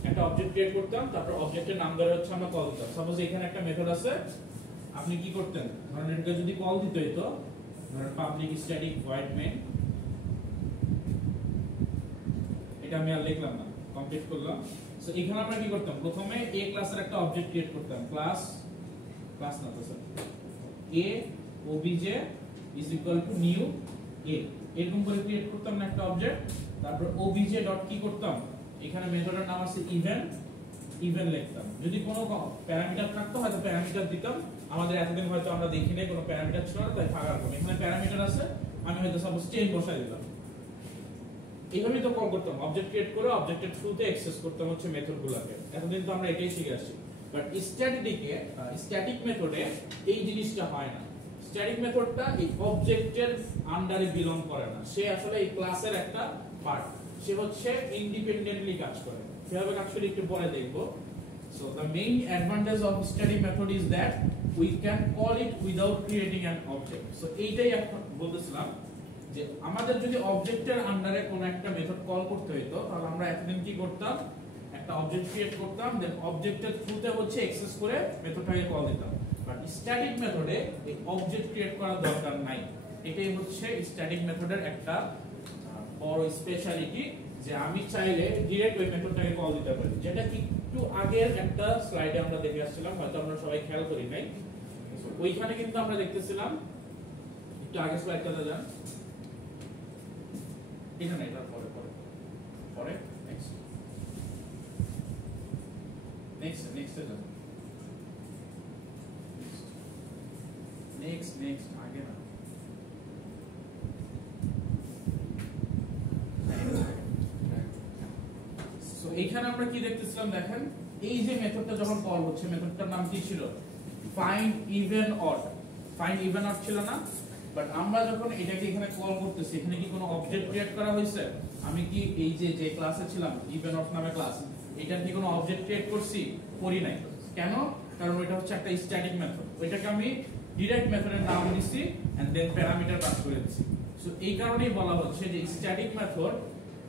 একটা অবজেক্ট ক্রিয়েট করতাম, তারপর অবজেক্টের নাম ধরে হচ্ছে আমরা কল দিতাম। সাপোজ এখানে একটা মেথড আছে, আপনি কি করতেন, ধরেন এটাকে যদি কল দিতে হতো, ধরেন পাবলিক স্ট্যাটিক ভয়েড মেইন, এটা আমি আর লিখলাম না, কমপ্লিট করলাম। সো এখানে আমরা কি করতাম, প্রথমে এ ক্লাসের একটা অবজেক্ট ক্রিয়েট করতাম, ক্লাস না তো sir, A obj is equal to new A, এরকম করে ক্রিয়েট করতাম না একটা অবজেক্ট। তারপর ওবিজে ডট কি করতাম, এখানে মেথডের নাম আছে ইভেন লিখতাম। যদি কোনো প্যারামিটার থাকতো হয়তো প্যারামিটার দিতাম, আমাদের এতদিন হয়তো আমরা দেখি নাই কোনো প্যারামিটার ছিল না, তাই ফাঁকা রাখলাম। এখানে প্যারামিটার আছে, আমি হয়তো সাপোজ 10 বসাই দিলাম। এইভাবেই তো কল করতাম, অবজেক্ট ক্রিয়েট করে অবজেক্টের থ্রুতে অ্যাক্সেস করতাম হচ্ছে মেথডগুলোকে। এতদিন তো আমরা এটাই শিখে আসছি। বাট স্ট্যাটিক মেথডে এই জিনিসটা হয় না। স্ট্যাটিক মেথডটা এই অবজেক্টের আন্ডারে বিলং করে না, সে আসলে এই ক্লাসের একটা পার্ট, সে হচ্ছে ইন্ডিপেন্ডেন্টলি কাজ করে। কিভাবে কাজ করে একটু পরে দেখব। So the main advantage of static method is that we can call it without creating an object. So এইটাই এখন বলতেছিলাম যে আমাদের যদি অবজেক্টের আন্ডারে কোনো একটা মেথড কল করতে হতো, তাহলে আমরা এতদিন কি করতাম, একটা অবজেক্ট ক্রিয়েট করতাম, দেন অবজেক্টের থ্রুতে হচ্ছে অ্যাক্সেস করে মেথডটাকে কল দিতাম। বাট স্ট্যাটিক মেথডে এই অবজেক্ট ক্রিয়েট করার দরকার নাই। এটাই হচ্ছে স্ট্যাটিক মেথডের একটা বড় স্পেশালিটি, যে আমি চাইলে ডিরেক্ট ওই মেথডটাকে কল দিতে পারি, যেটা একটু আগের একটা স্লাইডে আমরা দেখে আসছিলাম, হয়তো আমরা সবাই খেয়াল করি নাই। ওইখানে কিন্তু আমরা দেখতেছিলাম, একটু আগে স্লাইডটাতে যান, এখানে এটা পরে নেক্সট আগে না, সো এখানে আমরা কি দেখতেছিলাম দেখেন, এই যে মেথডটা যখন কল হচ্ছে, মেথডটার নাম কি ছিল, ফাইন্ড ইভেন অড ছিল না? বাট আমরা যখন এটাকে এখানে কল করতেছি, এখানে কি কোনো অবজেক্ট ক্রিয়েট করা হয়েছে? আমি কি এই যে ক্লাসে ছিলাম ইভেন অড নামে ক্লাস, এটার কি কোনো অবজেক্ট ক্রিয়েট করছি? করি নাই। কেন? কারণ এটা হচ্ছে একটা স্ট্যাটিক মেথড, ওইটাকে আমি ডিরেক্ট মেথডের নাম দিছি এন্ড দেন প্যারামিটার পাস করে দিছি। সো এই কারণেই বলা হচ্ছে যে স্ট্যাটিক মেথড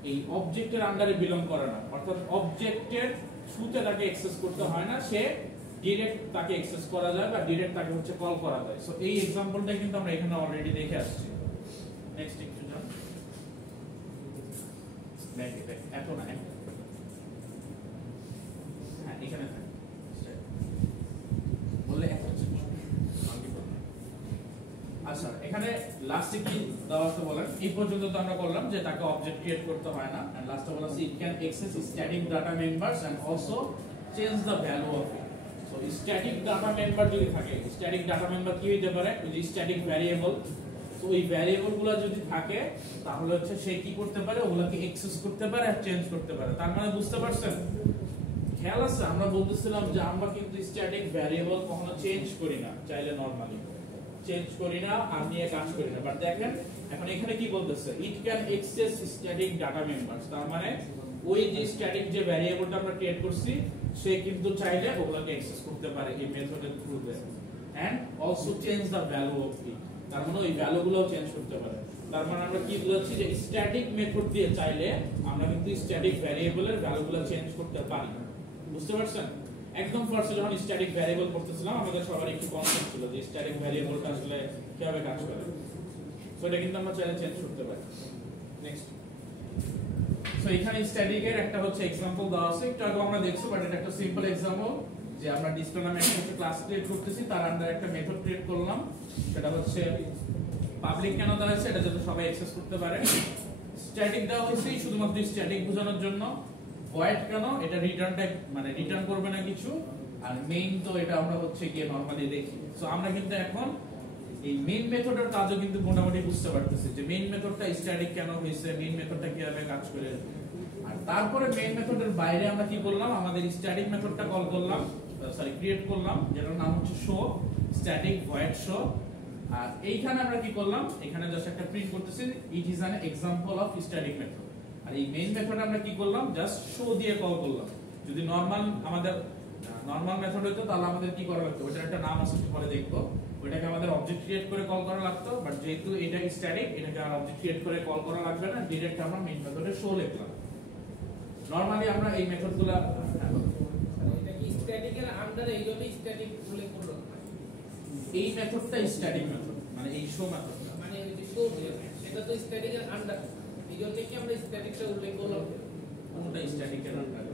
এই অবজেক্টের আন্ডারে বিলং করে না, অর্থাৎ অবজেক্টের থ্রুতে তাকে অ্যাক্সেস করতে হয় না, সে ডাইরেক্ট তাকে অ্যাক্সেস করা যায় বা ডাইরেক্ট তাকে হচ্ছে কল করা যায়। সো এই एग्जांपलটা কিন্তু আমরা এখানে অলরেডি দেখে আসছি। নেক্সট একটু যান, এত না, হ্যাঁ এখানে থাকে বললে একটা। আচ্ছা এখানে লাস্টে কি দেওয়া আছে বলেন, এই পর্যন্ত তো আমরা করলাম যে তাকে অবজেক্ট ক্রিয়েট করতে হয় না, এন্ড লাস্টে বলা আছে it can access static data members and also change the value of it. So static data member যদি থাকে, স্ট্যাটিক ডাটা মেম্বার কি হতে পারে, ওই যে স্ট্যাটিক ভ্যারিয়েবল। সো ওই ভ্যারিয়েবলগুলো যদি থাকে তাহলে হচ্ছে সে কি করতে পারে, ওগুলোকে অ্যাক্সেস করতে পারে আর চেঞ্জ করতে পারে। তার মানে বুঝতে পারছেন? খেয়াল আছে, আমরা বলতেছিলাম যে আমরা কিন্তু স্ট্যাটিক ভ্যারিয়েবল কখনো চেঞ্জ করি না, চাইলে নরমালি চেঞ্জ করি না আর নিয়ে কাজ করি না। বাট দেখেন এখন এখানে কি বলতেছে, ইট can access static data members. তার মানে ওই যে স্ট্যাটিক যে ভ্যারিয়েবলটা আমরা ক্রিয়েট করছি সে কিন্তু চাইলে ওগুলোকে অ্যাক্সেস করতে পারে এই মেথডের থ্রুতে, and also change the value of it. তার মানে ওই ভ্যালুগুলোও চেঞ্জ করতে পারে। তার মানে আমরা কি বলছি যে স্ট্যাটিক মেথড দিয়ে চাইলে আমরা কিন্তু স্ট্যাটিক ভ্যারিয়েবলের ভ্যালুগুলো চেঞ্জ করতে পারি। বুঝতে পারছেন? একদম ফার্স্টে যখন স্ট্যাটিক ভ্যারিয়েবল পড়তেছিলাম আমাদের সবার একটু কনসেপ্ট ছিল যে স্ট্যাটিক ভ্যারিয়েবলটা আসলে কিভাবে কাজ করে। সো এটা কিন্তু আমরা চাইলে চেঞ্জ করতে পারি। নেক্সট, সো এখানে স্ট্যাটিকের একটা হচ্ছে एग्जांपल দেওয়া আছে, একটু আগে আমরা দেখছি, বাট এটা একটা সিম্পল एग्जांपल যে আমরা ডিসপ্লে নামে একটা ক্লাস ক্রিয়েট করতেছি, তার আন্ডারে একটা মেথড ক্রিয়েট করলাম, সেটা হচ্ছে পাবলিক কেন দেওয়া হয়েছে, এটা যাতে সবাই অ্যাক্সেস করতে পারে। স্ট্যাটিক দেওয়া হয়েছে শুধুমাত্র স্ট্যাটিক বোঝানোর জন্য। ভয়েড কেন, এটা রিটার্ন টাইপ মানে রিটার্ন করবে না কিছু। আর মেইন তো এটা আমরা হচ্ছে কি নরমালি দেখি। সো আমরা কিন্তু এখন এই মেইন মেথডের কাজও কিন্তু মোটামুটি বুঝতে পারতেছি যে মেইন মেথডটা স্ট্যাটিক কেন হইছে, মেইন মেথডটা কিভাবে কাজ করে। আর তারপরে মেইন মেথডের বাইরে আমরা কি করলাম, আমাদের স্ট্যাটিক মেথডটা কল করলাম, সরি ক্রিয়েট করলাম, যেটার নাম হচ্ছে শো, স্ট্যাটিক ভয়েড শো। আর এইখানে আমরা কি করলাম, এখানে জাস্ট একটা প্রিন্ট করতেছি it is an example of static method. আর এই মেইন মেথড আমরা কি করলাম, জাস্ট শো দিয়ে কল করলাম। যদি নরমাল আমাদের নরমাল মেথড হইতো তাহলে আমাদের কি করা লাগতো, ওটার একটা নাম আছে পরে দেখবো, ওটাকে আমাদের অবজেক্ট ক্রিয়েট করে কল করা লাগতো। বাট যেহেতু এটা স্ট্যাটিক, এটাকে আর অবজেক্ট ক্রিয়েট করে কল করা লাগবে না, ডাইরেক্ট আমরা মেইন মেথডে শো লিখলাম। নরমালি আমরা এই মেথডগুলো এটা কি স্ট্যাটিকের আন্ডারে এইজন্য স্ট্যাটিক উল্লেখ করলো, এই মেথডটা স্ট্যাটিক মেথড মানে এই শো মেথডটা মানে এই শো এটা তো স্ট্যাটিকের আন্ডার, এইজন্য কি আমরা স্ট্যাটিকটা উল্লেখ করলাম। কোনটা স্ট্যাটিকের আন্ডারে,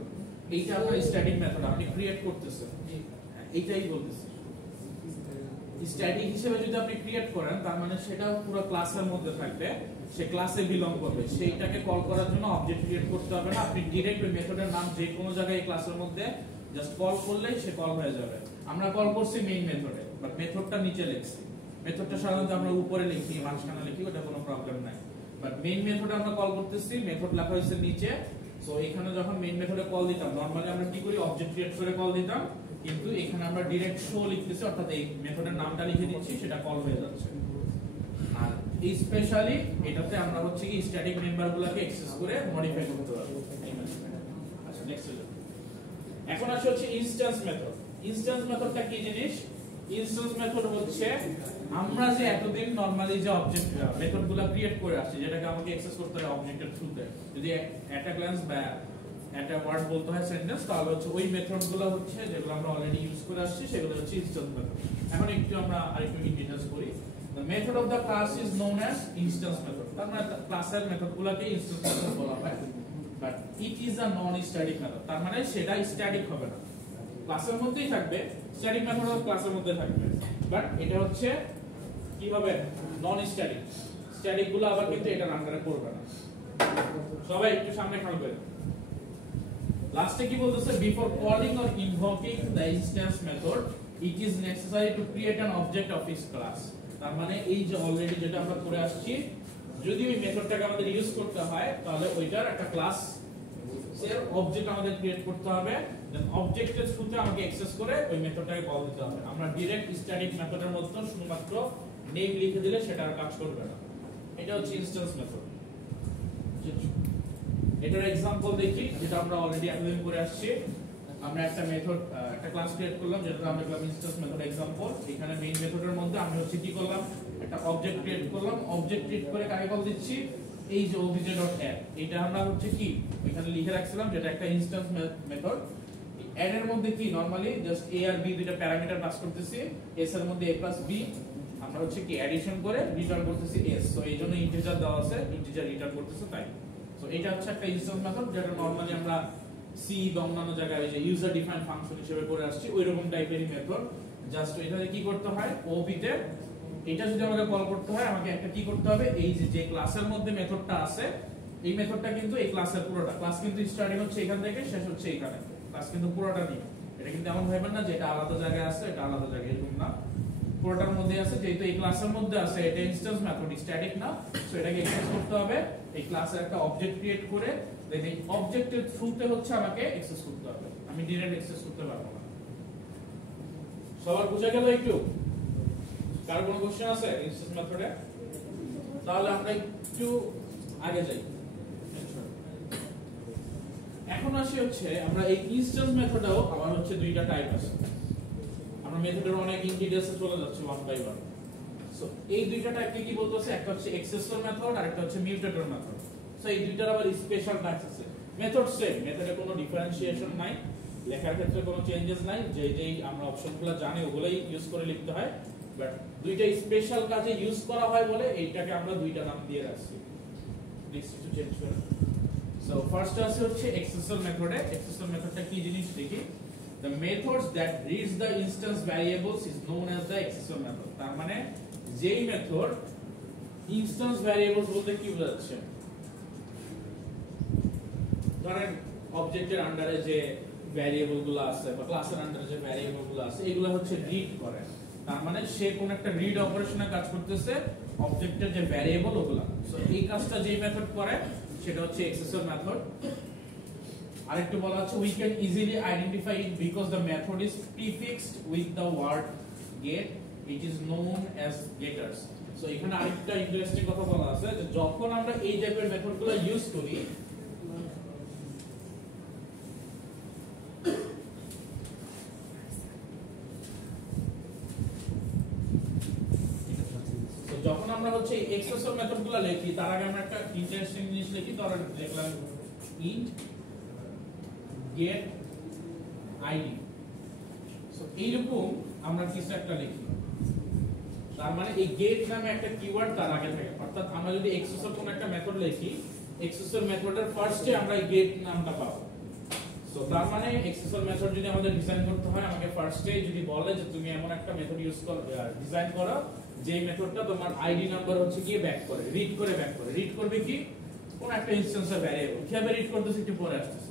এইটা আপনার স্ট্যাটিক মেথড আপনি ক্রিয়েট করতেছেন, এইটাই বলতেছি। স্ট্যাটিক হিসেবে যদি আপনি ক্রিয়েট করেন তার মানে সেটা পুরো ক্লাসের মধ্যে থাকবে, সে ক্লাসে বিলং করবে, সেইটাকে কল করার জন্য অবজেক্ট ক্রিয়েট করতে হবে না। আপনি ডাইরেক্ট ওই মেথডের নাম যে কোনো জায়গায় এই ক্লাসের মধ্যে জাস্ট কল করলেই সে কল হয়ে যাবে। আমরা কল করছি মেইন মেথডে, বাট মেথডটা নিচে লিখছি। মেথডটা সাধারণত আমরা উপরে লিখি, মাঝখানে লিখি, ওটা কোনো প্রবলেম নাই। বাট মেইন মেথডে আমরা কল করতেছি, মেথড লেখা হয়েছে নিচে। সো এখানে যখন মেইন মেথডে কল দিতাম, নরমালি আমরা কি করি অবজেক্ট ক্রিয়েট করে কল দিতাম, কিন্তু এখানে আমরা ডাইরেক্ট শো লিখতেছি, অর্থাৎ এই মেথডের নামটা লিখে দিচ্ছি, সেটা কল হয়ে যাচ্ছে। আর স্পেশালি এটাতে আমরা হচ্ছে কি স্ট্যাটিক মেম্বারগুলোকে অ্যাক্সেস করে মডিফাই করতে পারবো। আচ্ছা নেক্সট এখন আসে হচ্ছে ইনস্ট্যান্স মেথড। ইনস্ট্যান্স মেথডটা কি জিনিস? ইনস্ট্যান্স মেথড হচ্ছে আমরা যে এতদিন নরমালি যে অবজেক্ট মেথডগুলো ক্রিয়েট করে আসছি, যেটাকে আমাকে অ্যাক্সেস করতে হয় অবজেক্টের থ্রুতে, যদি অ্যাট আ গ্ল্যান্স বা অ্যাট আ ওয়ার্ড বলতে হয় সেন্টেন্স, তাহলে হচ্ছে ওই মেথডগুলো হচ্ছে যেগুলো আমরা অলরেডি ইউজ করে আসছি, সেগুলো হচ্ছে ইনস্ট্যান্স মেথড। এখন একটু আমরা আরেকটু ডিটেইলস করি। The method of the class is known as instance method. তার মানে ক্লাসের মেথডগুলোকে ইনস্ট্যান্স মেথড বলা হয়। But it is a non static method, তার মানে সেটা স্ট্যাটিক হবে না, ক্লাসের মধ্যেই থাকবে। স্ট্যাটিক মেথড ক্লাসের মধ্যে থাকবে, বাট এটা হচ্ছে কি হবে নন স্ট্যাটিক। স্ট্যাটিক গুলো আবার কিন্তু এটার আন্ডারে পড়বে না। সবাই একটু সামনে খেয়াল করেন। লাস্টে কি বলতেছে, before calling or invoking the instance method it is necessary to create an object of its class. তার মানে এই যে অলরেডি যেটা আমরা করে আসছি, যদি ওই মেথডটাকে আমাদের ইউজ করতে হয় তাহলে ওইটার একটা ক্লাস এর অবজেক্ট আমাদের ক্রিয়েট করতে হবে, দেন অবজেক্টের থ্রুতে আমাকে অ্যাক্সেস করে ওই মেথডটাকে কল দিতে হবে। আমরা ডাইরেক্ট স্ট্যাটিক মেথডের মধ্যে শুধুমাত্র নেম লিখে দিলে সেটা আর কাজ করবে না। এটা হচ্ছে ইনস্ট্যান্স মেথড। এটার एग्जांपल দেখি, যেটা আমরা অলরেডি এতদিন করে আসছি। আমরা একটা মেথড একটা ক্লাস ক্রিয়েট করলাম, যেটা আমরা বললাম ইনস্ট্যান্স মেথড एग्जांपल। এখানে মেইন মেথডের মধ্যে আমরা হচ্ছে কি করলাম, একটা অবজেক্ট ক্রিয়েট করলাম। অবজেক্ট ক্রিয়েট করে কাকে কল দিচ্ছি, এই যে obj.add, এটা আমরা হচ্ছে কি এখানে লিখে রাখছিলাম, যেটা একটা ইনস্ট্যান্স মেথড। add এর মধ্যে কি নরমালি জাস্ট a আর b দুটো প্যারামিটার পাস করতেছি, s এর মধ্যে a + b আমরা হচ্ছে কি এডিশন করে রিটার্ন করতেছি s। সো এইজন্য ইন্টিজার দেওয়া আছে, ইন্টিজার রিটার্ন করতেছে তাই। সো এটা হচ্ছে একটা ইনস্ট্যান্স মেথড, যেটা নরমালি আমরা সি বা অন্যান্য জায়গায় যে ইউজার ডিফাইন ফাংশন হিসেবে করে আসছি, ওই রকম টাইপেরই মেথড। জাস্ট এটাতে কি করতে হয়, ob তে এটা যদি আমাকে কল করতে হয়, আমাকে একটা কি করতে হবে, এই যে ক্লাসের মধ্যে মেথডটা আছে, এই মেথডটা কিন্তু এই ক্লাসের পুরোটা, ক্লাস কিন্তু স্টার্টিং হচ্ছে এখান থেকে শেষ হচ্ছে এখানে, ক্লাস কিন্তু পুরোটা নিয়ে। এটা কিন্তু এমন ভাবেন না যে এটা আলাদা জায়গায় আছে এটা আলাদা জায়গায়, এরকম না। পুরোটার মধ্যে আছে, যেহেতু এই ক্লাসের মধ্যে আছে এটা ইনস্ট্যান্স মেথড স্ট্যাটিক না, সো এটাকে এক্সেস করতে হবে এই ক্লাসের একটা অবজেক্ট ক্রিয়েট করে, দেন এই অবজেক্টের থ্রুতে হচ্ছে আমাকে অ্যাক্সেস করতে হবে, আমি ডাইরেক্ট অ্যাক্সেস করতে পারবো না। সবার বুঝা গেল একটু? কার কোনো কোশ্চেন আছে ইনস্ট্যান্স মেথডে? তাহলে আমরা একটু আগে যাই। এখন আসি হচ্ছে আমরা এই ইনস্ট্যান্স মেথডেও আবার হচ্ছে দুইটা টাইপ আছে, আমরা মেথডের অনেক ইন ডিটেইলসে চলে যাচ্ছি ওয়ান বাই ওয়ান। সো এই দুইটা টাইপকে কি বলতেছে, একটা হচ্ছে এক্সেসর মেথড আর একটা হচ্ছে মিউটেটর মেথড। সো এই দুইটার আবার স্পেশাল টাইপস আছে। মেথড সেম, মেথডে কোনো ডিফারেন্সিয়েশন নাই, লেখার ক্ষেত্রে কোনো চেঞ্জেস নাই, যেই আমরা অপশনগুলো জানি ওগুলাই ইউজ করে লিখতে হয়, বাট দুইটা স্পেশাল কাজে ইউজ করা হয় বলে এইটাকে আমরা দুইটা নাম দিয়ে রাখছি। নেক্সট কিছু চেঞ্জ করেন। সো ফার্স্ট আছে হচ্ছে এক্সেসর মেথডে। এক্সেসর মেথডটা কি জিনিস দেখি, the methods that reads the instance variables is known as the accessor method। তার মানে যেই মেথড ইনস্ট্যান্স ভ্যারিয়েবলস বলতে কি বোঝাচ্ছে, ধরেন অবজেক্টের আন্ডারে যে ভ্যারিয়েবল গুলো আছে বা ক্লাসের আন্ডারে যে ভ্যারিয়েবল গুলো আছে এগুলো হচ্ছে রিড করে, তার মানে সে কোন একটা রিড অপারেশনে কাজ করতেছে অবজেক্টের যে ভ্যারিয়েবল ওগুলা। সো এই কাজটা যেই মেথড করে সেটা হচ্ছে এক্সেসর মেথড। আরেকটু বলা হচ্ছে we can easily identify it because the method is prefixed with the word get, it is known as getters। So এখানে আরেকটা ইন্টারেস্টিং কথা বলা আছে যে যখন আমরা এই টাইপের মেথডগুলো ইউজ করি যখন আমরা হচ্ছে এক্সেসর মেথডগুলো লিখি তার আগে আমরা একটা ইন্টারেস্টিং জিনিস লিখি, ধরেন লিখলাম int get id। সো এইরকম আমরা কিছু একটা লিখি, তার মানে এই get নামে একটা কিওয়ার্ড তার আগে থাকে, অর্থাৎ আমরা যদি এক্সেসর কোন একটা মেথড লিখি এক্সেসর মেথডের ফার্স্টে আমরা এই get নামটা পাবো। সো তার মানে এক্সেসর মেথড যদি আমাদের ডিজাইন করতে হয় আমাকে ফার্স্টে যদি বলে যে তুমি এমন একটা মেথড ইউজ করো ডিজাইন করো যে মেথডটা তোমার আইডি নাম্বার হচ্ছে গিয়ে ব্যাক করে রিড করে ব্যাক করে, রিড করবে কি কোন একটা ইনস্ট্যান্সের ভ্যারিয়েবল, কিভাবে রিড করতেছে একটু পরে আসতেছে।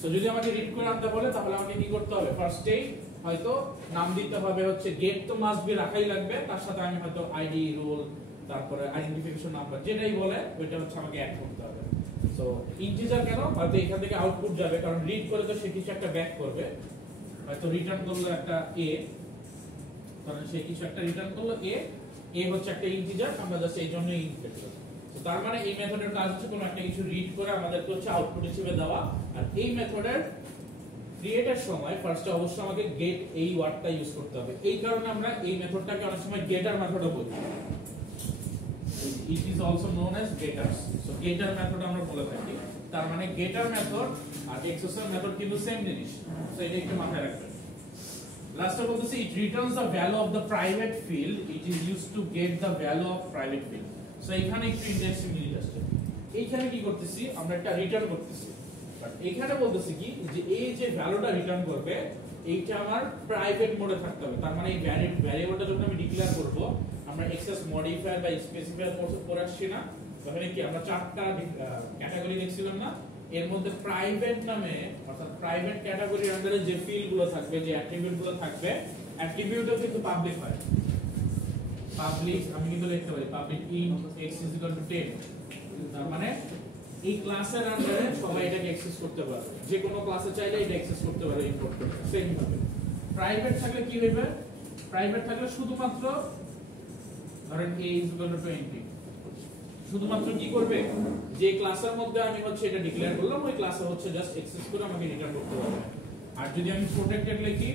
সো যদি আমাকে রিড করে আনতে বলে তাহলে আমাকে কি করতে হবে, ফার্স্টেই হয়তো নাম দিতে হবে হচ্ছে গেট তো মাস্ট বি রাখাই লাগবে, তার সাথে আমি হয়তো আইডি রোল তারপরে আইডেন্টিফিকেশন নাম্বার যেটাই বলে ওইটা হচ্ছে আমাকে অ্যাড করতে হবে। সো ইন্টিজার কেন, হয়তো এখান থেকে আউটপুট যাবে কারণ রিড করে তো সে কিছু একটা ব্যাক করবে, হয়তো রিটার্ন করলো একটা এ, কারণ সে কিছু একটা রিটার্ন করলো এ হচ্ছে একটা ইন্টিজার, আমরা জাস্ট এই জন্য ইন্ট করলাম। তো তার মানে এই মেথডের কাজ হচ্ছে কোনো একটা কিছু রিড করে আমাদেরকে হচ্ছে আউটপুট হিসেবে দেওয়া, আর এই মেথডের ক্রিয়েটের সময় ফার্স্টে অবশ্যই আমাকে গেট এই ওয়ার্ডটা ইউজ করতে হবে। এই কারণে আমরা এই মেথডটাকে অনেক সময় গেটার মেথডও বলি, it is also known as getters। So getter method আমরা বলে থাকি, তার মানে গেটার মেথড আর এক্সেসর মেথড কিন্তু সেম জিনিস, সো এটা একটু মাথায় রাখবেন। লাস্টে বলতেছি it returns the value of the private field, it is used to get the value of private field। So এখানে একটু ইন্টারেস্টিং জিনিস আসছে, এইখানে কি করতেছি আমরা একটা রিটার্ন করতেছি, বাট এখানে বলতেছি কি যে এই যে ভ্যালুটা রিটার্ন করবে এইটা আমার প্রাইভেট মোডে থাকতে হবে, তার মানে এই ভ্যারিয়েবলটা যখন আমি ডিক্লেয়ার করব আমরা এক্সেস মডিফায়ার বা স্পেসিফায়ার করে আসছি না, তখন কি আমরা চারটা ক্যাটাগরি দেখছিলাম না, এর মধ্যে প্রাইভেট নামে অর্থাৎ প্রাইভেট ক্যাটাগরির আন্ডারে যে ফিল্ড গুলো থাকবে যে অ্যাট্রিবিউট গুলো থাকবে অ্যাট্রিবিউটও কিন্তু পাবলিক হয়। পাবলিক আমি কিন্তু লিখতে পারি পাবলিক int x = 10, তার মানে এই ক্লাসের আন্ডারে সবাই এটাকে অ্যাক্সেস করতে পারবে, যে কোনো ক্লাসে চাইলে এটা অ্যাক্সেস করতে পারে ইম্পোর্ট করতে। সেম ভাবে প্রাইভেট থাকলে কি হবে, প্রাইভেট থাকলে শুধুমাত্র ধরেন a = 20 শুধুমাত্র কি করবে যে ক্লাসের মধ্যে আমি হচ্ছে এটা ডিক্লেয়ার করলাম ওই ক্লাসে হচ্ছে জাস্ট অ্যাক্সেস করে আমাকে রিটার্ন করতে পারবে। আর যদি আমি প্রোটেক্টেড লিখি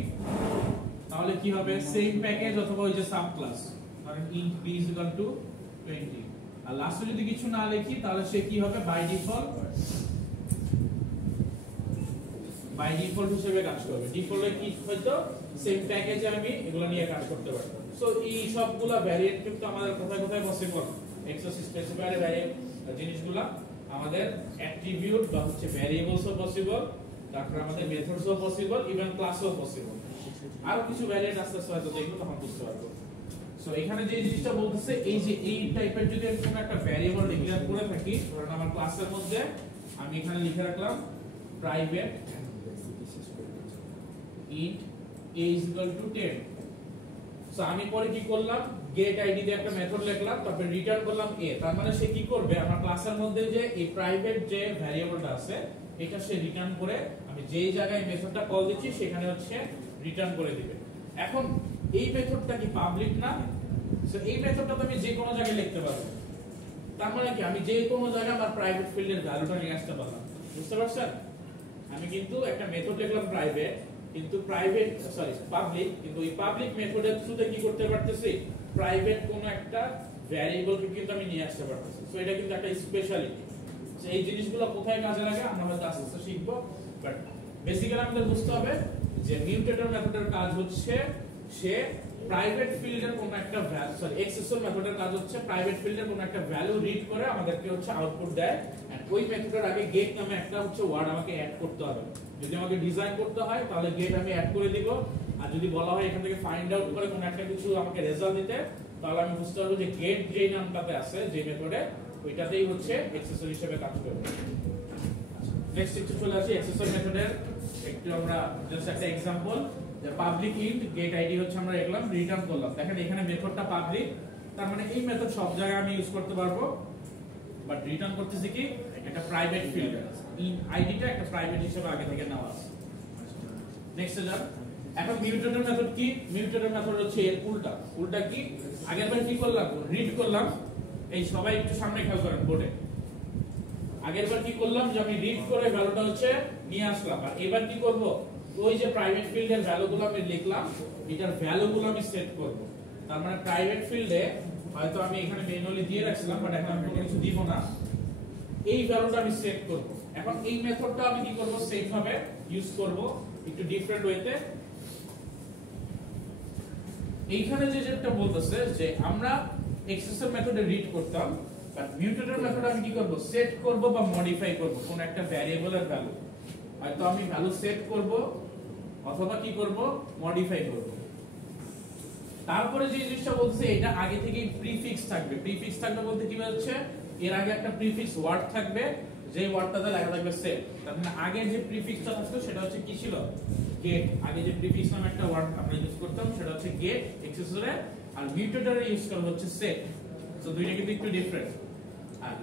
তাহলে কি হবে সেম প্যাকেজ অথবা ওই যে সাব ক্লাস ধরেন int b = 20, আর লাস্টে যদি কিছু না লিখি তাহলে সে কি হবে বাই ডিফল্ট হিসেবে কাজ করবে। ডিফল্টে কি হয়তো সেম প্যাকেজে আমি এগুলো নিয়ে কাজ করতে পারবো। সো এই সবগুলা ভ্যারিয়েন্ট কিন্তু আমাদের কোথায় কোথায় পসিবল, এক্সেস স্পেসিফায়ার ভ্যারিয়েবল জিনিসগুলা আমাদের অ্যাট্রিবিউট বা হচ্ছে ভ্যারিয়েবলসও পসিবল, তারপর আমাদের মেথডসও পসিবল, ইভেন ক্লাসও পসিবল। আর কিছু ভ্যারিয়েন্ট আছে হয়তো দেখবো তখন বুঝতে পারবো। সো এখানে যে জিনিসটা বলতেছে এই যে এই টাইপের যদি আমি কোনো একটা ভ্যারিয়েবল ডিক্লেয়ার করে থাকি, ধরেন আমার ক্লাসের মধ্যে আমি এখানে লিখে রাখলাম প্রাইভেট int a = 10। সো আমি পরে কি করলাম, গেট আইডি দিয়ে একটা মেথড লিখলাম, তারপর রিটার্ন করলাম a। তার মানে সে কি করবে, আমার ক্লাসের মধ্যে যে এই প্রাইভেট যে ভ্যারিয়েবলটা আছে এটা সে রিটার্ন করে, আমি যেই জায়গায় মেথডটা কল দিচ্ছি সেখানে হচ্ছে রিটার্ন করে দিবে। এখন এই মেথডটা কি পাবলিক না? সো এই মেথডটা তো আমি যে কোনো জায়গায় লিখতে পারবো। তার মানে কি আমি যে কোনো জায়গায় আমার প্রাইভেট ফিল্ডের ভ্যালুটা নিয়ে আসতে পারলাম। বুঝতে পারছেন? আমি কিন্তু একটা মেথড লিখলাম প্রাইভেট, কিন্তু পাবলিক, কিন্তু এই পাবলিক মেথডের থ্রুতে কি করতে পারতেছি, প্রাইভেট কোনো একটা ভ্যারিয়েবলকে কিন্তু আমি নিয়ে আসতে পারতেছি। সো এটা কিন্তু একটা স্পেশালিটি। সো এই জিনিসগুলো কোথায় কাজে লাগে আমরা হয়তো আস্তে আস্তে শিখবো, বাট বেসিক্যালি আমাদের বুঝতে হবে যে মিউটেটর মেথডের কাজ হচ্ছে সে প্রাইভেট ফিল্ডের কোনো একটা এক্সেসর মেথডের কাজ হচ্ছে প্রাইভেট ফিল্ডের কোনো একটা ভ্যালু রিড করে আমাদেরকে হচ্ছে আউটপুট দেয়। এন্ড ওই মেথডের আগে গেট নামে একটা হচ্ছে ওয়ার্ড আমাকে অ্যাড করতে হবে। যদি আমাকে ডিজাইন করতে হয় তাহলে গেট আমি অ্যাড করে দিব, আর যদি বলা হয় এখান থেকে ফাইন্ড আউট করে কোনো একটা কিছু আমাকে রেজাল্ট দিতে, তাহলে আমি বুঝতে পারবো যে গেট যেই নামটাতে আছে যে মেথডে ওইটাতেই হচ্ছে এক্সেসর হিসেবে কাজ করবে। নেক্সট একটু চলে আসি এক্সেসর মেথডের একটু আমরা জাস্ট একটা एग्जांपल, যে পাবলিক ইন্ট গেট আইডি হচ্ছে আমরা লিখলাম, রিটার্ন করলাম। দেখেন এখানে মেথডটা পাবলিক, তার মানে এই মেথড সব জায়গায় আমি ইউজ করতে পারবো, বাট রিটার্ন করতেছি কি একটা প্রাইভেট ফিল্ড, ইন আইডিটা একটা প্রাইভেট হিসেবে আগে থেকে নেওয়া আছে। নেক্সট যান, এখন মিউটেটর মেথড কি? মিউটেটর মেথড হচ্ছে এর উল্টা কি? আগেরবার কি করলাম, রিড করলাম। এই সবাই একটু সামনে খেয়াল করেন বোর্ডে, আগেরবার কি করলাম যে আমি রিড করে ভ্যালুটা হচ্ছে নিয়ে আসলাম, আর এবার কি করব, ওই যে প্রাইভেট ফিল্ডের ভ্যালুগুলো আমি লিখলাম এটার ভ্যালুগুলো আমি সেট করব। তার মানে প্রাইভেট ফিল্ডে হয়তো আমি এখানে ম্যানুয়ালি দিয়ে রাখছিলাম, বাট এখন আমি কোনো কিছু দিব না, এই ভ্যালুটা আমি সেট করব। এখন এই মেথডটা আমি কি করব, সেম ভাবে ইউজ করব একটু ডিফারেন্ট ওয়েতে। এইখানে যে যেটা বলতেছে যে আমরা এক্সেসর মেথডে রিড করতাম, বাট মিউটেটর মেথডে আমি কি করব, সেট করব বা মডিফাই করব কোন একটা ভ্যারিয়েবলের ভ্যালু। হয়তো আমি ভ্যালু সেট করব অথবা কি করব, মডিফাই করব। তারপরে যে জিনিসটা বলছে এটা আগে থেকেই প্রিফিক্স থাকবে। প্রিফিক্স থাকবে বলতে কি বোঝাচ্ছে, এর আগে একটা প্রিফিক্স ওয়ার্ড থাকবে, যে ওয়ার্ডটাতে লেখা থাকবে সেট। তার মানে আগে যে প্রিফিক্সটা থাকতো সেটা হচ্ছে কি ছিল, গেট। আগে যে প্রিফিক্স নামে একটা ওয়ার্ড আমরা ইউজ করতাম সেটা হচ্ছে গেট এক্সেসরে, আর মিউটেটরে ইউজ করা হচ্ছে সেট। সো দুইটা কিন্তু একটু ডিফারেন্ট। আর